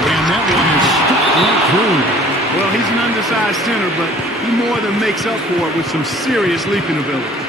And that one is struck right through. Well, he's an undersized center, but he more than makes up for it with some serious leaping ability.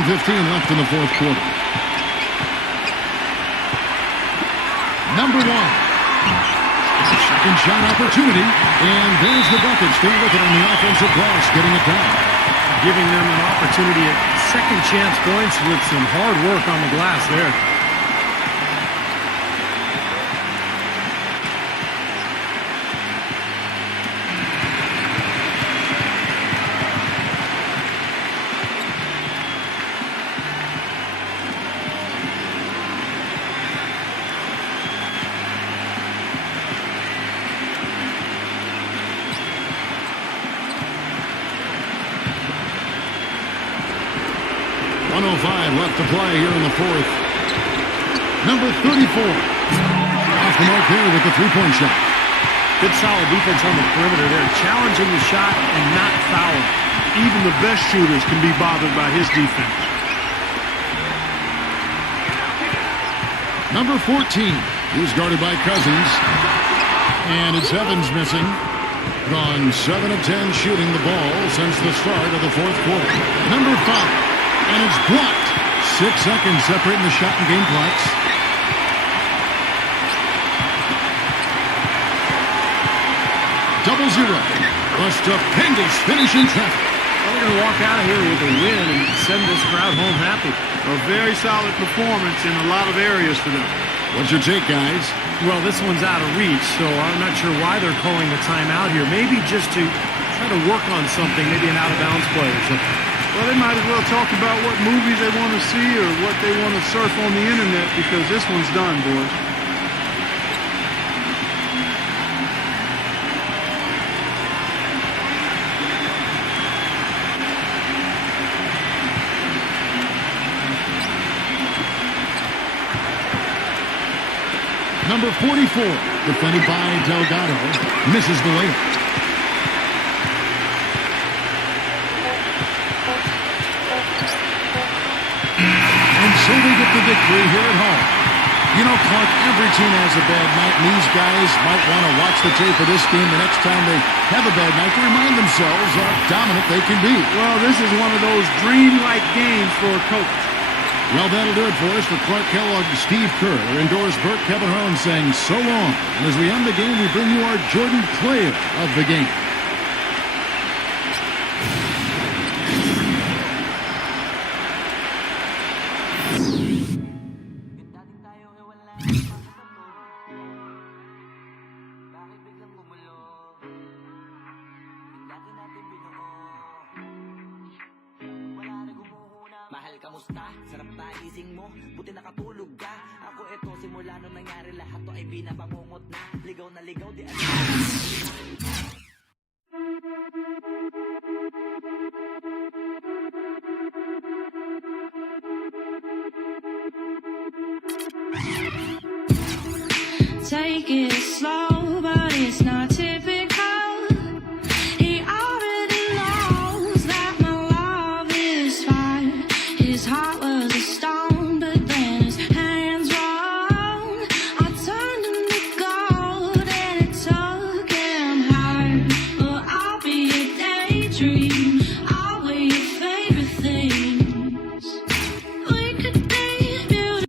.15 left in the fourth quarter. Number 1. Second shot opportunity. And there's the bucket. Still with it on the offensive glass, getting it down. Giving them an opportunity at second chance points with some hard work on the glass there. Left to play here in the fourth. Number 34. Off the mark there with the three-point shot. Good solid defense on the perimeter there. Challenging the shot and not fouling. Even the best shooters can be bothered by his defense. Number 14. He's guarded by Cousins. And it's Evans missing. Gone 7 of 10 shooting the ball since the start of the fourth quarter. Number 5. And it's blocked. 6 seconds separating the shot and game clocks. .0. A stupendous finish in traffic. Well, they're going to walk out of here with a win and send this crowd home happy. A very solid performance in a lot of areas for them. What's your take, guys? Well, this one's out of reach, so I'm not sure why they're calling the timeout here. Maybe just to try to work on something, maybe an out-of-bounds play or something. Well, they might as well talk about what movies they want to see or what they want to surf on the internet because this one's done, boys. Number 44, defended by Delgado, misses the layup. So they get the victory here at home. You know, Clark, every team has a bad night, and these guys might want to watch the tape of this game the next time they have a bad night to remind themselves how dominant they can be. Well, this is one of those dream-like games for a coach. Well, that'll do it for us. For Clark Kellogg and Steve Kerr, their indoors Burt Kevin Harlan saying so long. And as we end the game, we bring you our Jordan Player of the game. Mahal, kamusta? Sarap na gising mo? Buti nakatulog ka. Ako eto, simula nung nangyari lahat to ay binabangungot na. Ligaw na ligaw, di ano. take it slow, but it's not typical. He already knows that my love is fire. His heart was a stone, but then his hands rolled. I turned him to gold and it took him higher. Well, I'll be a daydream. I'll wear your favorite things. We could be beautiful.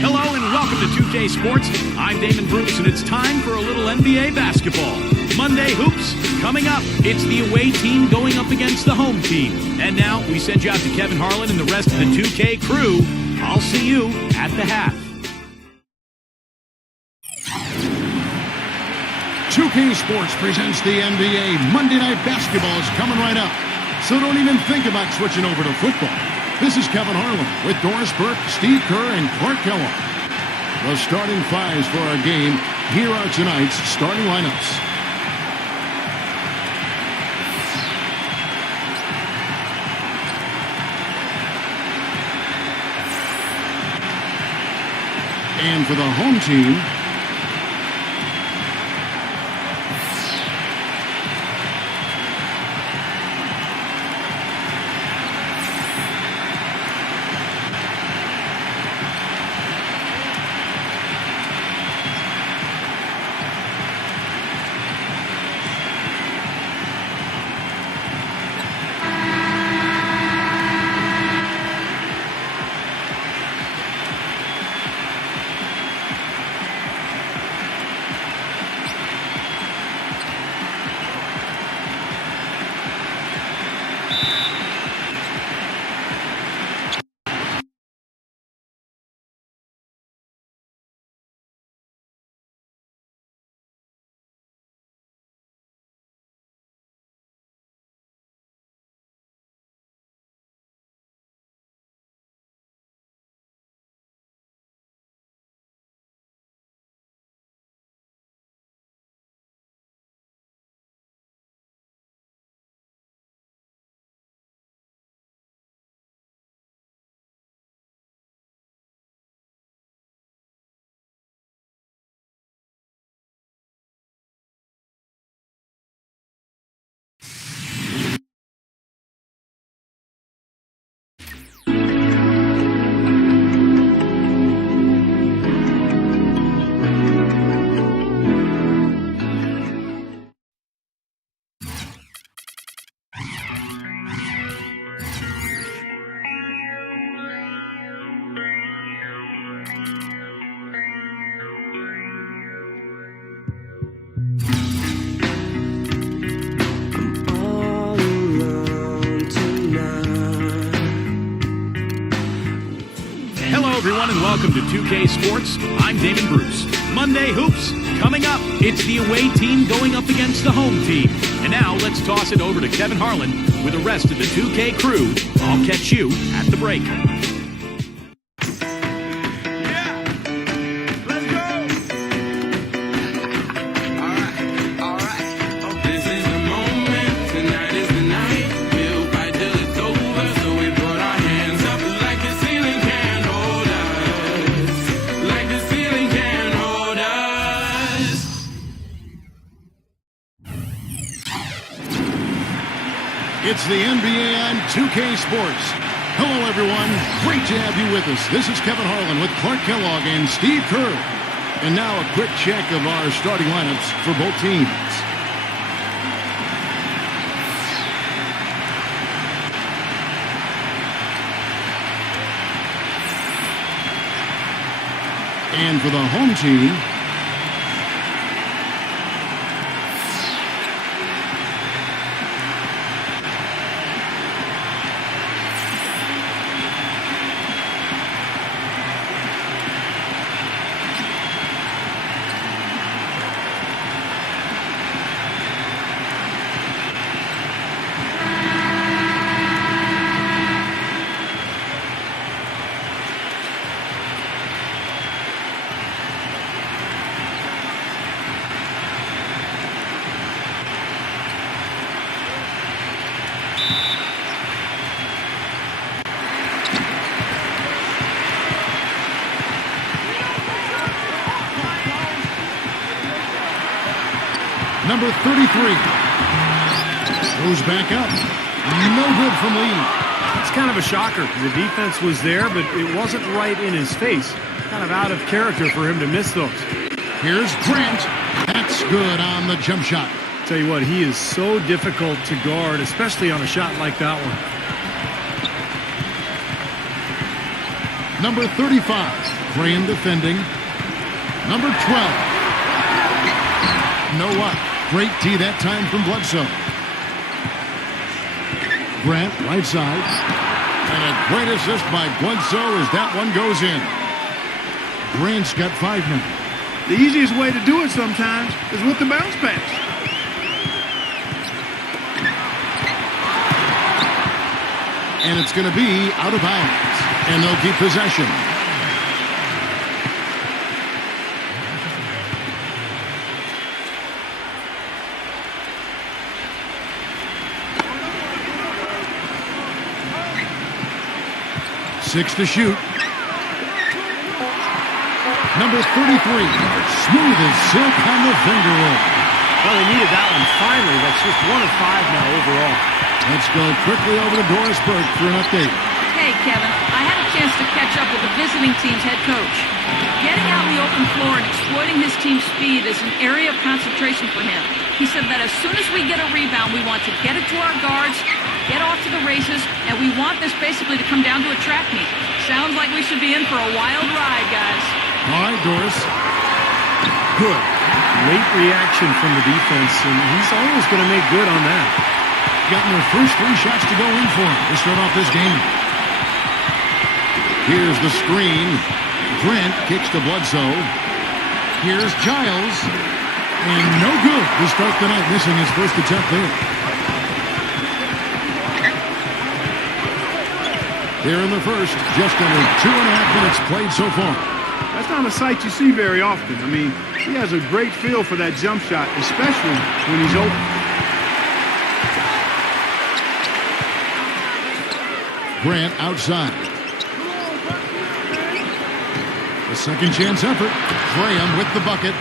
Hello and welcome to 2K Sports. I'm Damon Bruce, and it's time for a little NBA basketball. Monday Hoops coming up. It's the away team going up against the home team. And now we send you out to Kevin Harlan and the rest of the 2K crew. I'll see you at the half. 2K Sports presents the NBA. Monday Night Basketball is coming right up. So don't even think about switching over to football. This is Kevin Harlan with Doris Burke, Steve Kerr, and Clark Kellogg. The starting fives for our game. Here are tonight's starting lineups. And for the home team, Everyone, and welcome to 2K Sports. I'm Damon Bruce. Monday Hoops coming up. It's the away team going up against the home team. And now let's toss it over to Kevin Harlan with the rest of the 2K crew. I'll catch you at the break. It's the NBA on 2K Sports. Hello, everyone. Great to have you with us. This is Kevin Harlan with Clark Kellogg and Steve Kerr. And now a quick check of our starting lineups for both teams. And for the home team, Number 33. Goes back up. No good from Lee. It's kind of a shocker. The defense was there, but it wasn't right in his face. Kind of out of character for him to miss those. Here's Grant. That's good on the jump shot. Tell you what, he is so difficult to guard, especially on a shot like that one. Number 35. Graham defending. Number 12. No what? Great tee that time from Bledsoe. Grant, right side. And a great assist by Bledsoe as that one goes in. Grant's got 5 now. The easiest way to do it sometimes is with the bounce pass. And it's going to be out of bounds. And they'll keep possession. Six to shoot. Number 33. Smooth as silk on the finger roll. Well, they needed that one finally. That's just 1 of 5 now overall. Let's go quickly over to Doris Burke for an update. Hey, Kevin, I had a chance to catch up with the visiting team's head coach. Getting out in the open floor and exploiting his team's speed is an area of concentration for him. He said that as soon as we get a rebound, we want to get it to our guards, get off to the races, and we want this basically to come down to a track meet. Sounds like we should be in for a wild ride, guys. All right, Doris. Good. Late reaction from the defense, and he's always going to make good on that. Gotten their first 3 shots to go in for him to start off this game. Here's the screen. Grant kicks to Bledsoe. Here's Giles. And no good to start the night, missing his first attempt there. Here in the first, just under 2.5 minutes played so far. That's not a sight you see very often. I mean, he has a great feel for that jump shot, especially when he's open. Grant outside. A second chance effort. Graham with the bucket.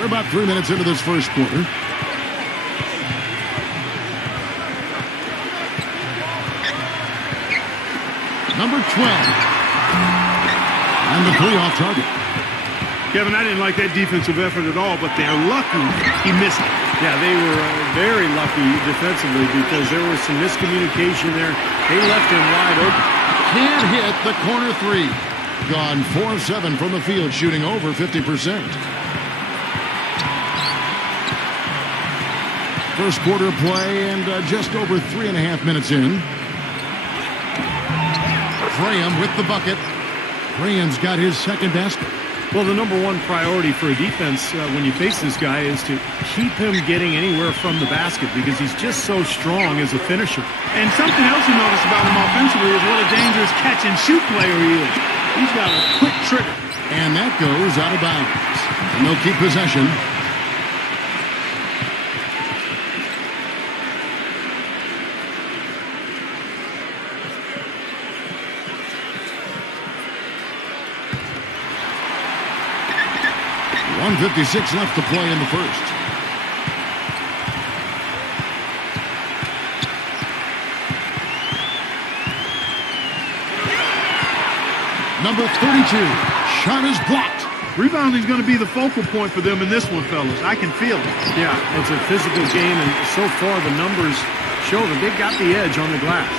We're about 3 minutes into this first quarter. Number 12. And the 3 off target. Kevin, I didn't like that defensive effort at all, but they're lucky he missed it. Yeah, they were very lucky defensively because there was some miscommunication there. They left him wide open. Can't hit the corner 3. Gone 4 of 7 from the field, shooting over 50%. First quarter play and just over 3.5 minutes in. Graham with the bucket. Graham's got his second basket. Well, the number 1 priority for a defense when you face this guy is to keep him getting anywhere from the basket because he's just so strong as a finisher. And something else you notice about him offensively is what a dangerous catch-and-shoot player he is. He's got a quick trigger. And that goes out of bounds. And they'll keep possession. .156 left to play in the first. Number 32. Shot is blocked. Rebounding is going to be the focal point for them in this one, fellas. I can feel it. Yeah, it's a physical game, and so far the numbers show that they've got the edge on the glass.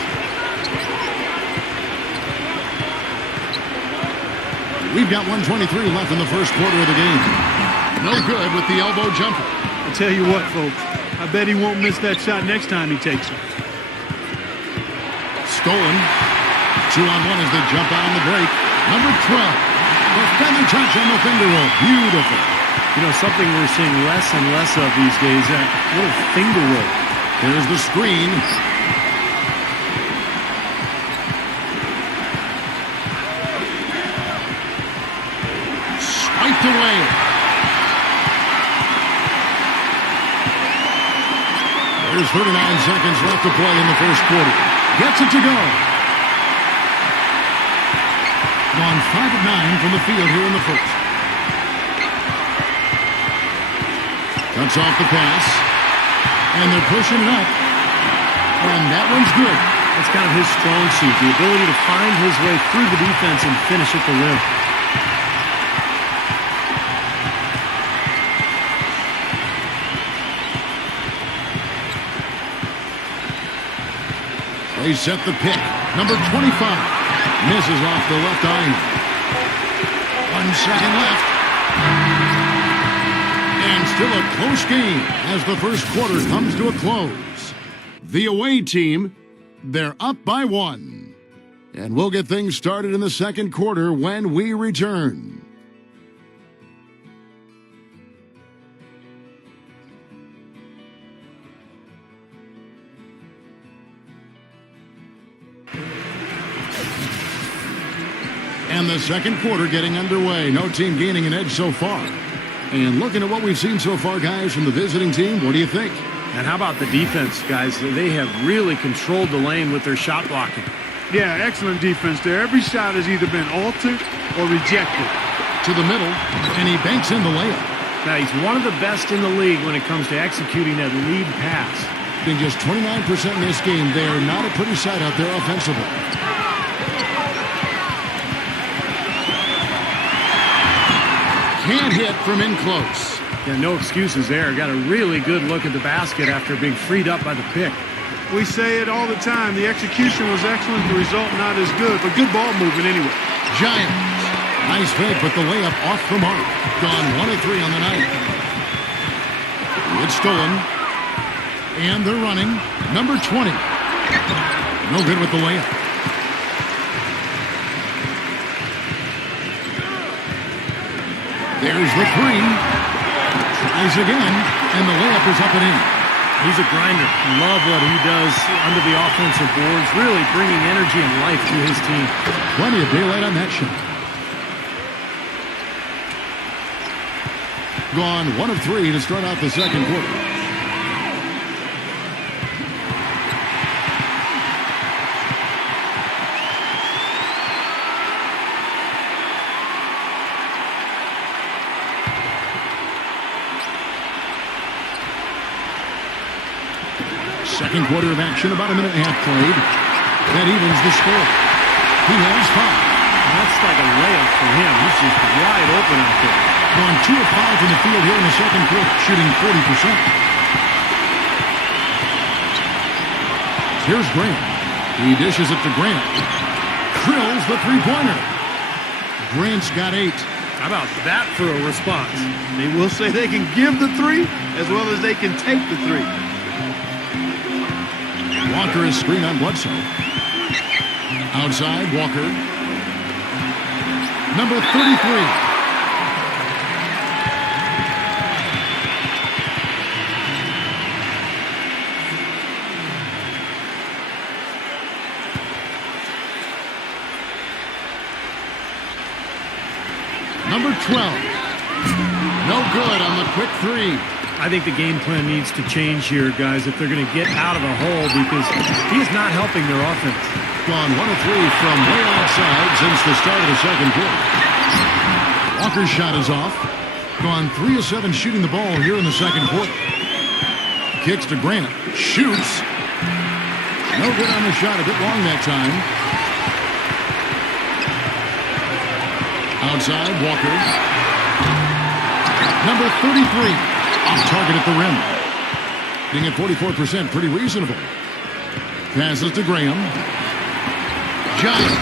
We've got 1:23 left in the first quarter of the game. No good with the elbow jumper. I tell you what, folks, I bet he won't miss that shot next time he takes it. Stolen. 2-on-1 as they jump out on the break. Number 12. The feather touch on the finger roll. Beautiful. You know, something we're seeing less and less of these days, that little finger roll. There's the screen. Swiped away. There's 39 seconds left to play in the first quarter. Gets it to go. Gone 5 of 9 from the field here in the first. Cuts off the pass. And they're pushing it up. And that one's good. It's kind of his strong suit, the ability to find his way through the defense and finish at the rim. They set the pick. Number 25 misses off the left iron. 1 second left. And still a close game as the first quarter comes to a close. The away team, they're up by 1. And we'll get things started in the second quarter when we return. And the second quarter getting underway. No team gaining an edge so far. And looking at what we've seen so far, guys, from the visiting team, what do you think? And how about the defense, guys? They have really controlled the lane with their shot blocking. Yeah, excellent defense there. Every shot has either been altered or rejected. To the middle, and he banks in the layup. Now, he's one of the best in the league when it comes to executing that lead pass. Being just 29% in this game, they are not a pretty sight out there offensively. Can't hit from in close. Yeah, no excuses there. Got a really good look at the basket after being freed up by the pick. We say it all the time. The execution was excellent. The result not as good, but good ball movement anyway. Giants. Nice fake, but the layup off the mark. Gone 1 of 3 on the night. It's stolen. And they're running. Number 20. No good with the layup. There's the 3. Tries again, and the layup is up and in. He's a grinder. Love what he does under the offensive boards, really bringing energy and life to his team. Plenty of daylight on that shot. Gone 1 of 3 to start out the second quarter. Second quarter of action, about a minute and a half played. That evens the score. He has 5. That's like a layup for him. He's just wide open out there. Gone 2 of 5 from the field here in the second quarter, shooting 40%. Here's Grant. He dishes it to Grant. Drills the three-pointer. Grant's got 8. How about that for a response? They will say they can give the 3 as well as they can take the 3. Walker is screen on Bledsoe. Outside, Walker. Number 33. Number 12. No good on the quick 3. I think the game plan needs to change here, guys, if they're going to get out of a hole, because he's not helping their offense. Gone 1 of 3 from way outside since the start of the second quarter. Walker's shot is off. Gone 3 of 7 shooting the ball here in the second quarter. Kicks to Grant. Shoots. No good on the shot. A bit long that time. Outside, Walker. Number 33. Off target at the rim. Being at 44%, pretty reasonable. Passes to Graham. Giant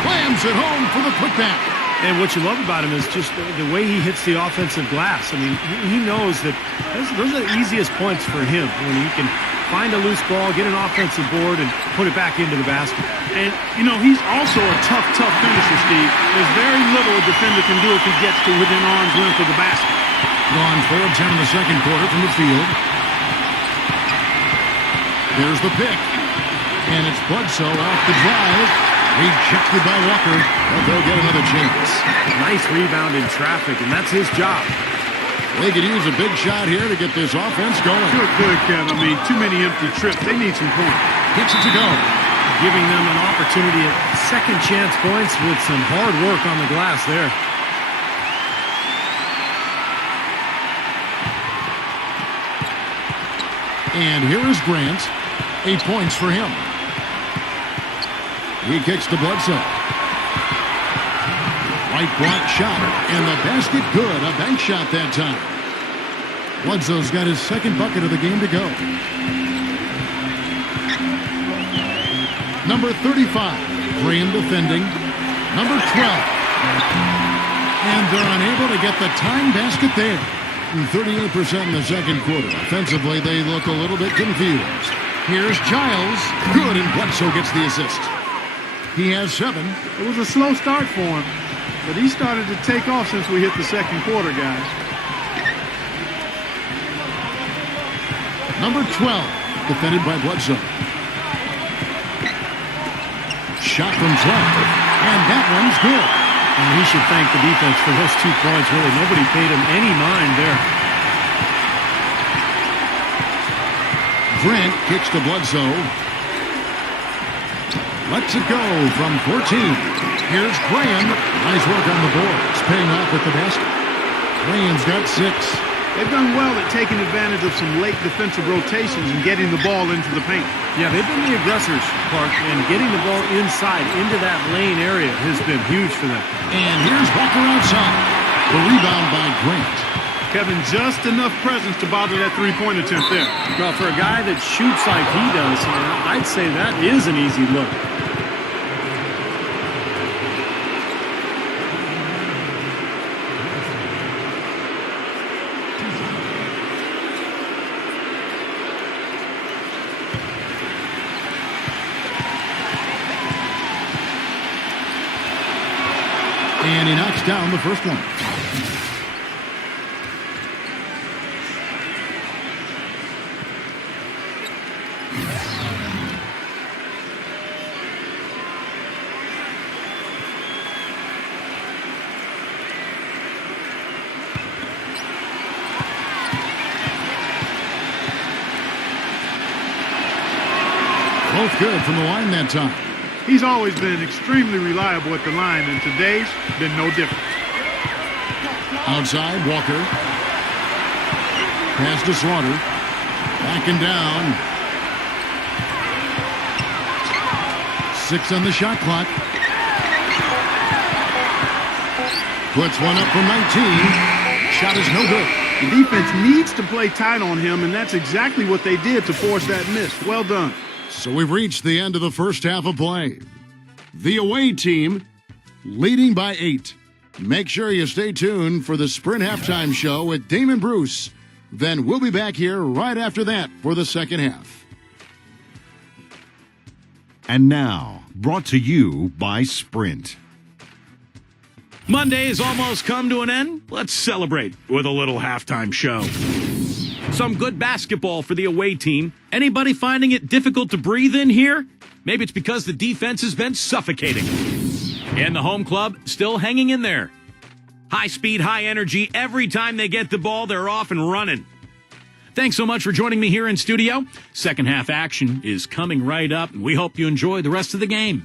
slams it home for the putback. And what you love about him is just the way he hits the offensive glass. I mean, he knows that those are the easiest points for him, when he can find a loose ball, get an offensive board, and put it back into the basket. And, you know, he's also a tough finisher, Steve. There's very little a defender can do if he gets to within arm's length of the basket. Gone 4 of 10 in the second quarter from the field. There's the pick. And it's Bledsoe off the drive. Rejected by Walker, but they'll get another chance. Nice rebound in traffic, and that's his job. They could use a big shot here to get this offense going. Good, Kev. I mean, too many empty trips. They need some points. Gets it to go. Giving them an opportunity at second chance points with some hard work on the glass there. And here is Grant. 8 points for him. He kicks to Bledsoe. Right block shot. And the basket good. A bank shot that time. Bledsoe's got his second bucket of the game to go. Number 35. Graham defending. Number 12. And they're unable to get the time basket there. 38% in the second quarter. Offensively, they look a little bit confused. Here's Giles. Good, and Bledsoe gets the assist. He has 7. It was a slow start for him, but he started to take off since we hit the second quarter, guys. Number 12, defended by Bledsoe. Shot from 12, and that one's good. And he should thank the defense for those 2 points, really. Nobody paid him any mind there. Grant kicks to Bledsoe. Lets it go from 14. Here's Graham. Nice work on the boards, paying off with the basket. Graham's got 6. They've done well at taking advantage of some late defensive rotations and getting the ball into the paint. Yeah, they've been the aggressors, Clark, and getting the ball inside into that lane area has been huge for them. And here's Walker outside. The rebound by Grant. Kevin, just enough presence to bother that three-point attempt there. Well, for a guy that shoots like he does, I'd say that is an easy look. And he knocks down the first one. Both good from the line that time. He's always been extremely reliable at the line, and today's been no different. Outside, Walker. Pass to Slaughter. Backing down. 6 on the shot clock. Puts one up from 19. Shot is no good. The defense needs to play tight on him, and that's exactly what they did to force that miss. Well done. So we've reached the end of the first half of play. The away team leading by 8. Make sure you stay tuned for the Sprint Halftime Show with Damon Bruce. Then we'll be back here right after that for the second half. And now, brought to you by Sprint. Monday has almost come to an end. Let's celebrate with a little halftime show. Some good basketball for the away team. Anybody finding it difficult to breathe in here? Maybe it's because the defense has been suffocating. And the home club still hanging in there. High speed, high energy. Every time they get the ball, they're off and running. Thanks so much for joining me here in studio. Second half action is coming right up, and we hope you enjoy the rest of the game.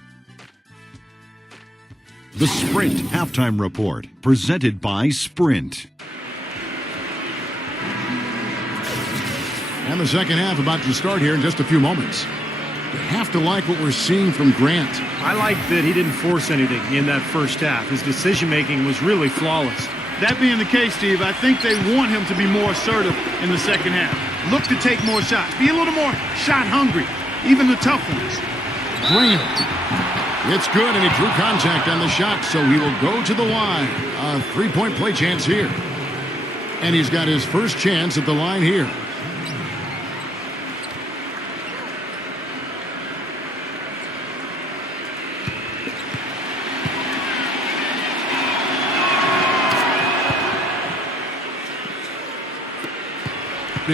The Sprint Halftime Report, presented by Sprint. And the second half about to start here in just a few moments. You have to like what we're seeing from Grant. I like that he didn't force anything in that first half. His decision-making was really flawless. That being the case, Steve, I think they want him to be more assertive in the second half. Look to take more shots. Be a little more shot hungry, even the tough ones. Graham. It's good, and he drew contact on the shot, so he will go to the line. A three-point play chance here. And he's got his first chance at the line here.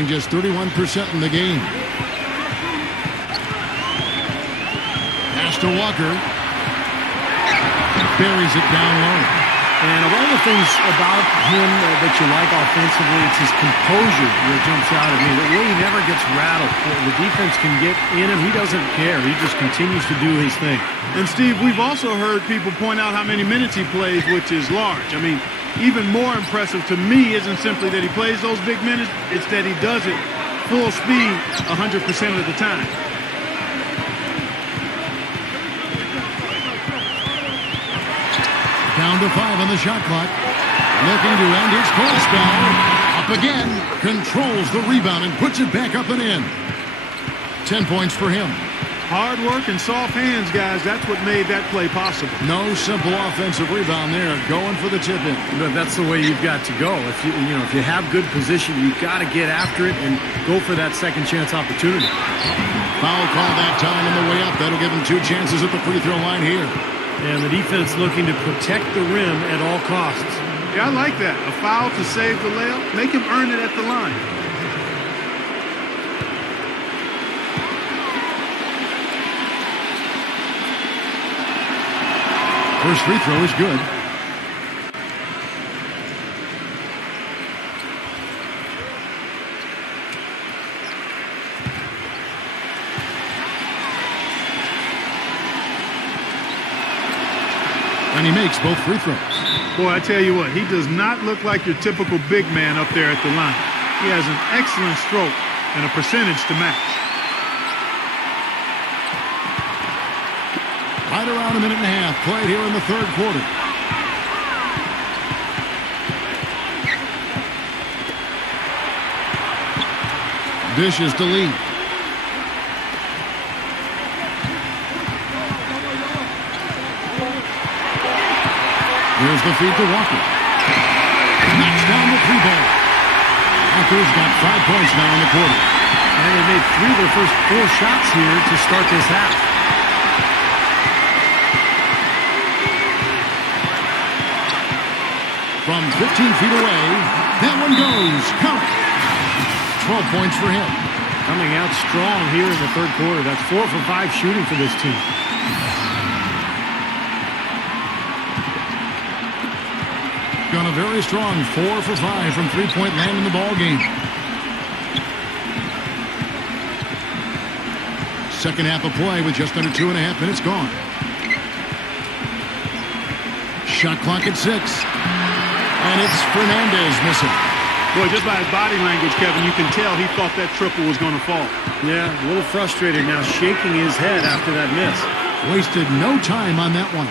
Just 31% in the game. Pass to Walker. Buries it down low. And of all the things about him that you like offensively, it's his composure that jumps out at me. The way he never gets rattled. The defense can get in him. He doesn't care. He just continues to do his thing. And, Steve, we've also heard people point out how many minutes he plays, which is large. I mean, even more impressive to me isn't simply that he plays those big minutes, it's that he does it full speed 100% of the time. Down to 5 on the shot clock. Looking to end his cold spell. Up again. Controls the rebound and puts it back up and in. 10 points for him. Hard work and soft hands, guys. That's what made that play possible. No simple offensive rebound there. Going for the tip-in. But that's the way you've got to go. If you have good position, you've got to get after it and go for that second chance opportunity. Foul call that time on the way up. That'll give him 2 chances at the free throw line here. And the defense looking to protect the rim at all costs. Yeah, I like that. A foul to save the layup. Make him earn it at the line. First free throw is good. And he makes both free throws. Boy, I tell you what, he does not look like your typical big man up there at the line. He has an excellent stroke and a percentage to match. Right around a minute and a half played here in the third quarter. Dishes to Lee. There's the feed to Walker. Knocks down the 3-ball. Walker's got 5 points now in the quarter. And they made 3 of their first 4 shots here to start this half. From 15 feet away, that one goes. Count. 12 points for him. Coming out strong here in the third quarter. That's 4 for 5 shooting for this team. Gone a very strong 4 for 5 from three-point land in the ball game. Second half of play with just under 2.5 minutes gone. Shot clock at 6. And it's Fernandez missing. Boy, just by his body language, Kevin, you can tell he thought that triple was going to fall. Yeah, a little frustrated now, shaking his head after that miss. Wasted no time on that one.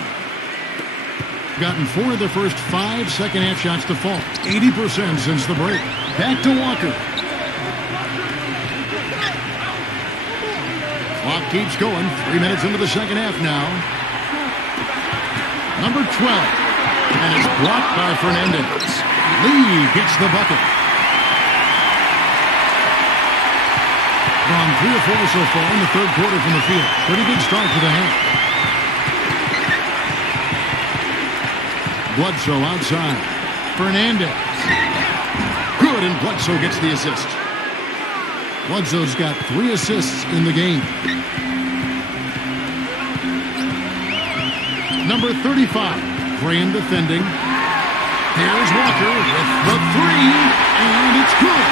Gotten 4 of the first 5 second half shots to fall. 80% since the break. Back to Walker. Clock keeps going. 3 minutes into the second half now. Number 12. And it's blocked by Fernandez. Lee gets the bucket. Gone 3 or 4 so far in the third quarter from the field. Pretty good start to the half. Bledsoe outside. Fernandez. Good, and Bledsoe gets the assist. Bledsoe's got 3 assists in the game. Number 35. Graham defending. Here's Walker with the 3, and it's good.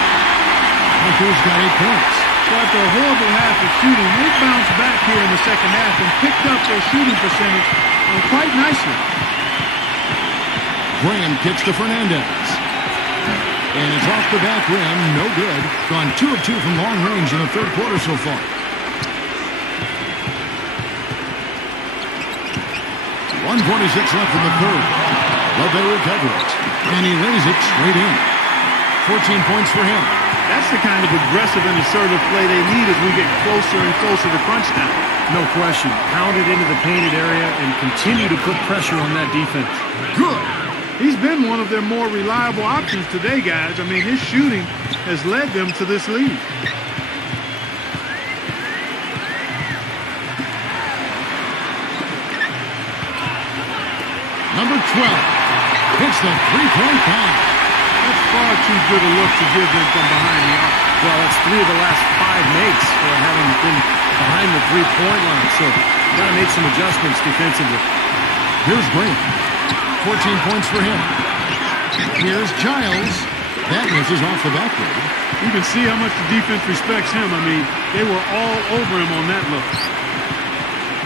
Walker's got 8 points. Well, after a horrible half of shooting, they bounced back here in the second half and picked up their shooting percentage quite nicely. Graham kicks to Fernandez. And it's off the back rim. No good. Gone 2 of 2 from long range in the third quarter so far. .146 left in the third. But they recover it. And he lays it straight in. 14 points for him. That's the kind of aggressive and assertive play they need as we get closer and closer to crunch time. No question. Pound it into the painted area and continue to put pressure on that defense. Good. He's been one of their more reliable options today, guys. I mean, his shooting has led them to this lead. Number 12 hits the three-point pass. That's far too good a look to give them from behind the arc. Well, that's 3 of the last 5 makes for having been behind the three-point line. So, got to make some adjustments defensively. Here's Graham. 14 points for him. Here's Giles. That misses off the backboard. You can see how much the defense respects him. I mean, they were all over him on that look.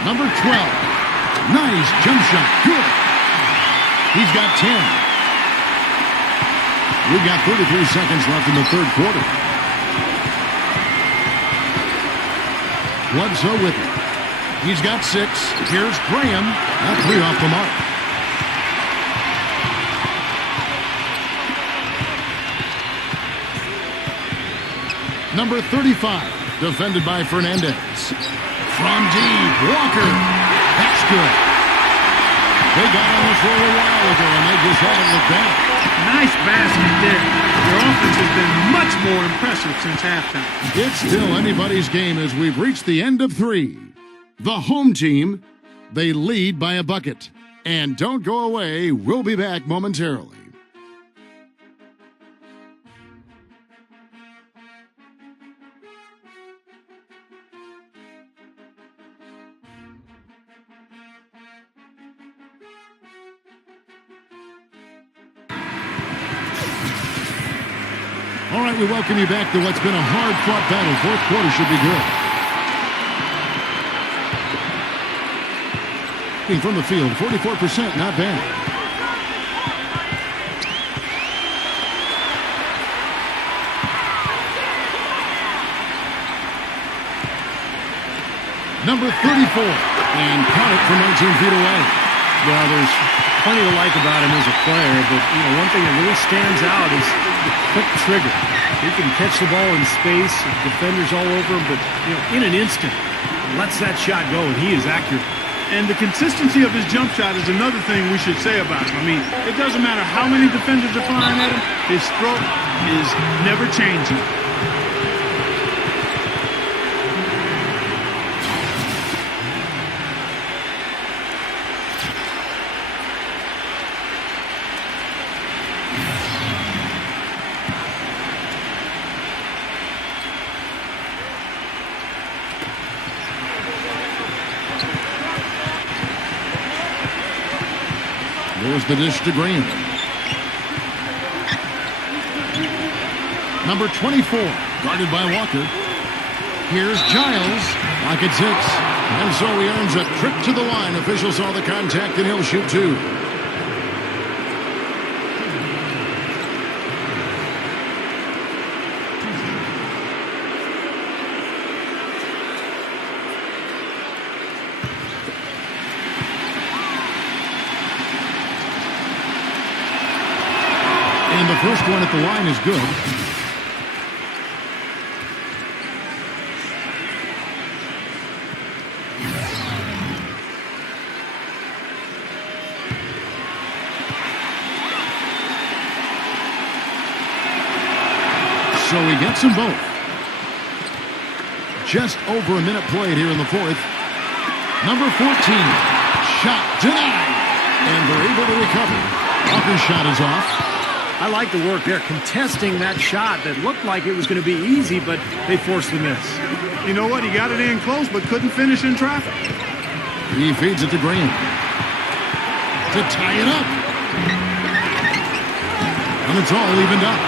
Number 12. Nice jump shot. Good. He's got 10. We've got 33 seconds left in the third quarter. Bledsoe with it. He's got 6. Here's Graham. That 3 off the mark. Number 35, defended by Fernandez. From deep, Walker. That's good. They got on the floor a while ago, and they just haven't looked back. Nice basket there. Their offense has been much more impressive since halftime. It's still anybody's game as we've reached the end of 3. The home team, they lead by a bucket. And don't go away, we'll be back momentarily. All right, we welcome you back to what's been a hard-fought battle. Fourth quarter should be good. From the field, 44%, not bad. Number 34, and count it from 19 feet away. Well, there's plenty to like about him as a player, but one thing that really stands out is the quick trigger. He can catch the ball in space, defenders all over him, but in an instant, lets that shot go, and he is accurate. And the consistency of his jump shot is another thing we should say about him. I mean, it doesn't matter how many defenders are flying at him, his stroke is never changing. There's the dish to Green. Number 24, guarded by Walker. Here's Giles, pocket 6. And so he earns a trip to the line. Officials saw the contact, and he'll shoot 2. And the first one at the line is good. So he gets them both. Just over a minute played here in the fourth. Number 14, shot denied. And they're able to recover. Walker's shot is off. I like the work there, contesting that shot that looked like it was going to be easy, but they forced the miss. You know what? He got it in close, but couldn't finish in traffic. He feeds it to Graham to tie it up. And it's all evened up.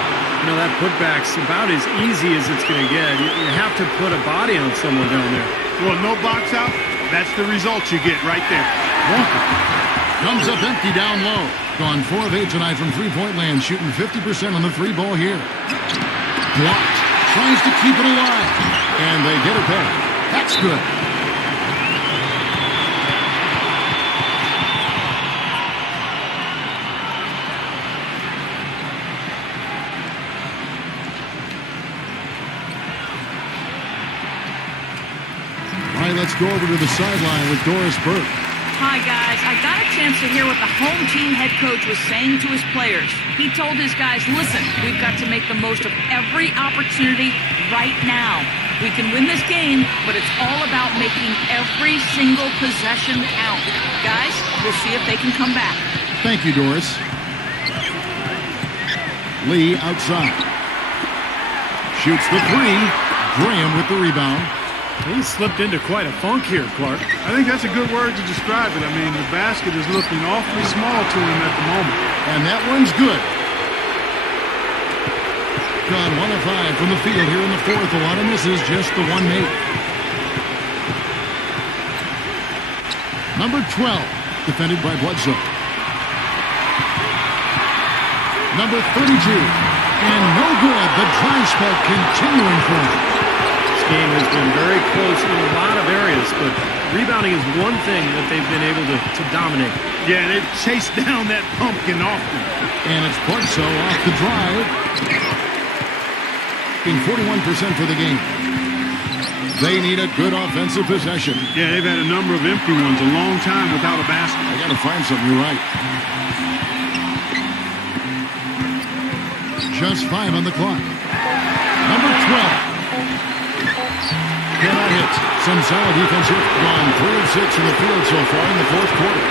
That putback's about as easy as it's going to get. You have to put a body on someone down there. Well, no box out. That's the result you get right there. Walker comes up empty down low. Gone 4 of 8 tonight from three-point land, shooting 50% on the 3-ball here. Blocked. Tries to keep it alive. And they get it back. That's good. All right, let's go over to the sideline with Doris Burke. Hi, guys. I got a chance to hear what the home team head coach was saying to his players. He told his guys, listen, we've got to make the most of every opportunity right now. We can win this game, but it's all about making every single possession count. Guys, we'll see if they can come back. Thank you, Doris. Lee outside. Shoots the 3. Graham with the rebound. He slipped into quite a funk here, Clark. I think that's a good word to describe it. I mean, the basket is looking awfully small to him at the moment. And that one's good. Gone 1 of 5 from the field here in the fourth. A lot of misses, just the one made. Number 12, defended by Bledsoe. Number 32, and no good. The dry spell continuing for him. game has been very close in a lot of areas, but rebounding is one thing that they've been able to dominate. Yeah, they've chased down that pumpkin often. And it's Bledsoe off the drive. In 41% for the game. They need a good offensive possession. Yeah, they've had a number of empty ones a long time without a basket. I got to find something. You're right. Just 5 on the clock. Number 12. Cannot hit. Some solid defensive. Gone 3 of 6 from the field so far in the fourth quarter.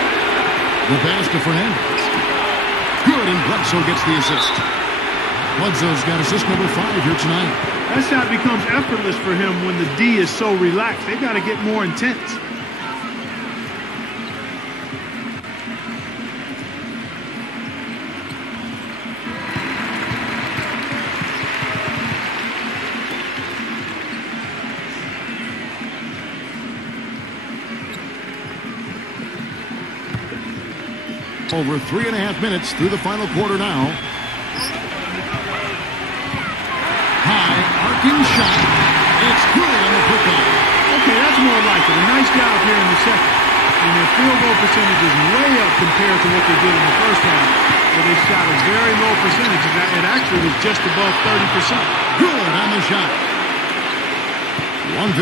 The pass to Fernandez. Good, and Bledsoe gets the assist. Bledsoe's got assist number 5 here tonight. That shot becomes effortless for him when the D is so relaxed. They've got to get more intense. Over 3.5 minutes through the final quarter now. High, arcing shot. It's good on the putback. Okay, that's more like it. A nice job here in the second. And their field goal percentage is way up compared to what they did in the first half, where they shot a very low percentage. It actually was just above 30%. Good on the shot.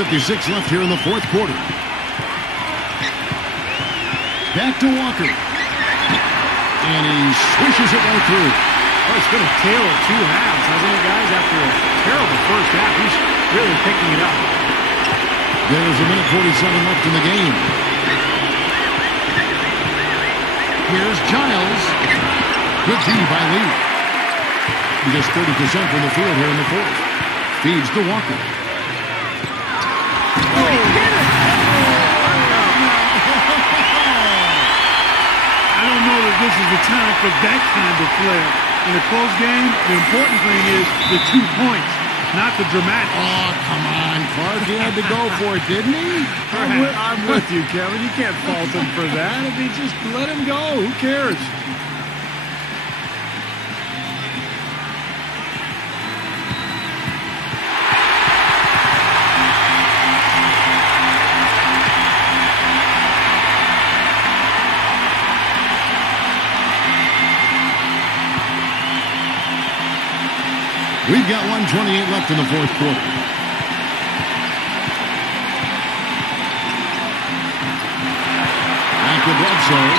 1:56 left here in the fourth quarter. Back to Walker. And he swishes it right through. Oh, it's been a tale of 2 halves, hasn't it, guys? After a terrible first half, he's really picking it up. There's 1:47 left in the game. Here's Giles. Good D by Lee. Just 30% from the field here in the fourth. Feeds to Walker. I don't know that this is the time for that kind of flair. In a close game, the important thing is the 2 points, not the dramatic. Oh, come on, Clark. He had to go for it, didn't he? I'm with you, Kevin. You can't fault him for that. I mean, just let him go. Who cares? We've got 1:28 left in the fourth quarter. Back to Bledsoe.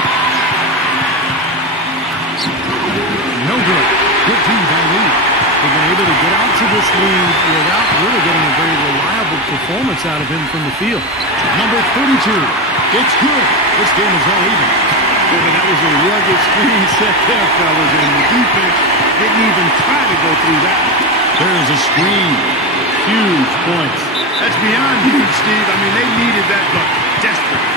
No good. Good team by Lee. They've been able to get out to this lead without really getting a very reliable performance out of him from the field. Number 32. It's good. This game is all even. Boy, that was a rugged screen set there, fellas, and the defense didn't even try to go through that. There's a screen. Huge points. That's beyond huge, Steve. I mean, they needed that bucket desperately.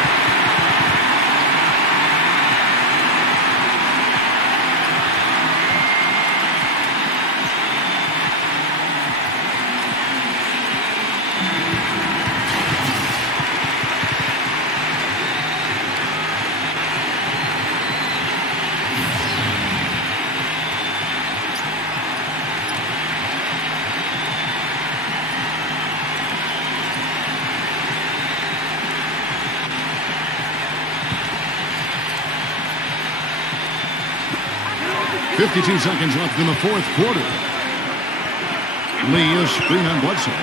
.52 seconds left in the fourth quarter. Lee, a screen on Bledsoe.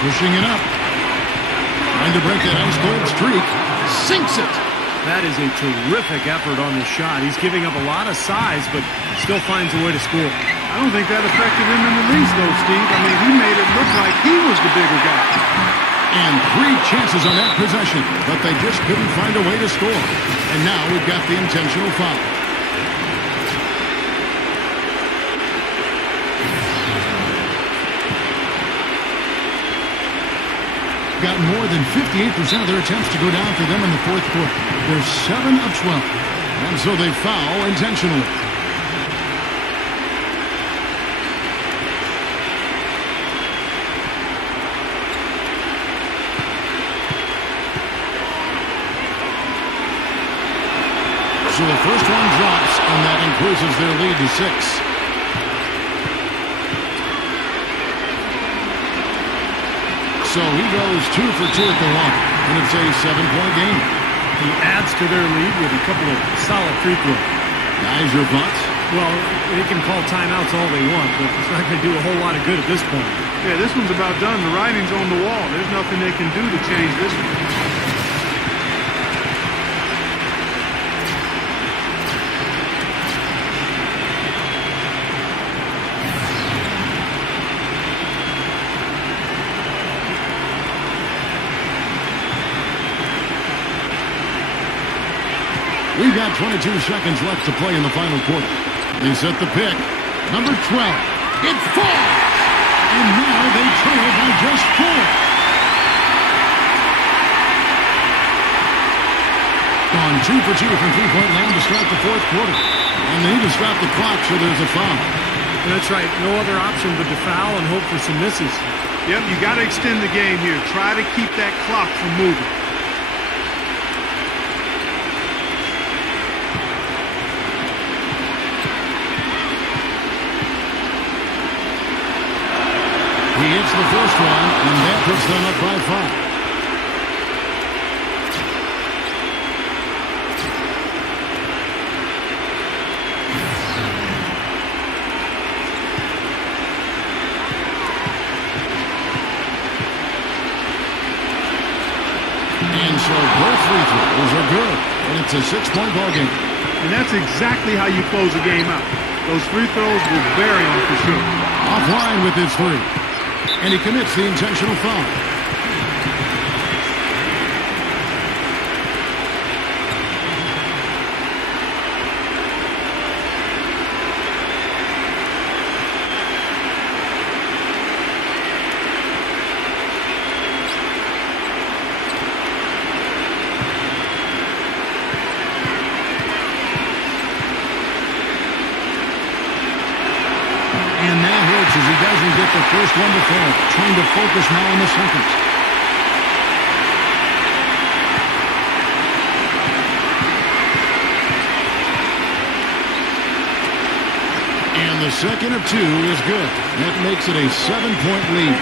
Pushing it up. Trying to break that ice cold streak. Sinks it. That is a terrific effort on the shot. He's giving up a lot of size, but still finds a way to score. I don't think that affected him in the least, though, Steve. I mean, he made it look like he was the bigger guy. And 3 chances on that possession, but they just couldn't find a way to score. And now we've got the intentional foul. Got more than 58% of their attempts to go down for them in the fourth quarter. They're 7 of 12. And so they foul intentionally. So the first one drops, and that increases their lead to 6. So he goes 2 for 2 at the line, and it's a 7-point game. He adds to their lead with a couple of solid free throws. Guys, your thoughts? Well, they can call timeouts all they want, but it's not going to do a whole lot of good at this point. Yeah, this one's about done. The writing's on the wall. There's nothing they can do to change this one. We've got 22 seconds left to play in the final quarter. They set the pick. Number 12. It falls! And now they trail by just 4. Gone 2 for 2 from three-point land to start the fourth quarter. And they need to stop the clock, so there's a foul. That's right. No other option but to foul and hope for some misses. Yep, you got to extend the game here. Try to keep that clock from moving. He hits the first one, and that puts them up by 5. And so both free throws are good, and it's a 6-point ball game. And that's exactly how you close a game out. Those free throws will vary on for sure. Offline with his 3. And he commits the intentional foul. And that hurts as he doesn't get the first one to fall. Trying to focus now on the second. And the second of 2 is good. That makes it a 7-point lead.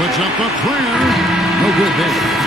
Puts up a prayer. No good there.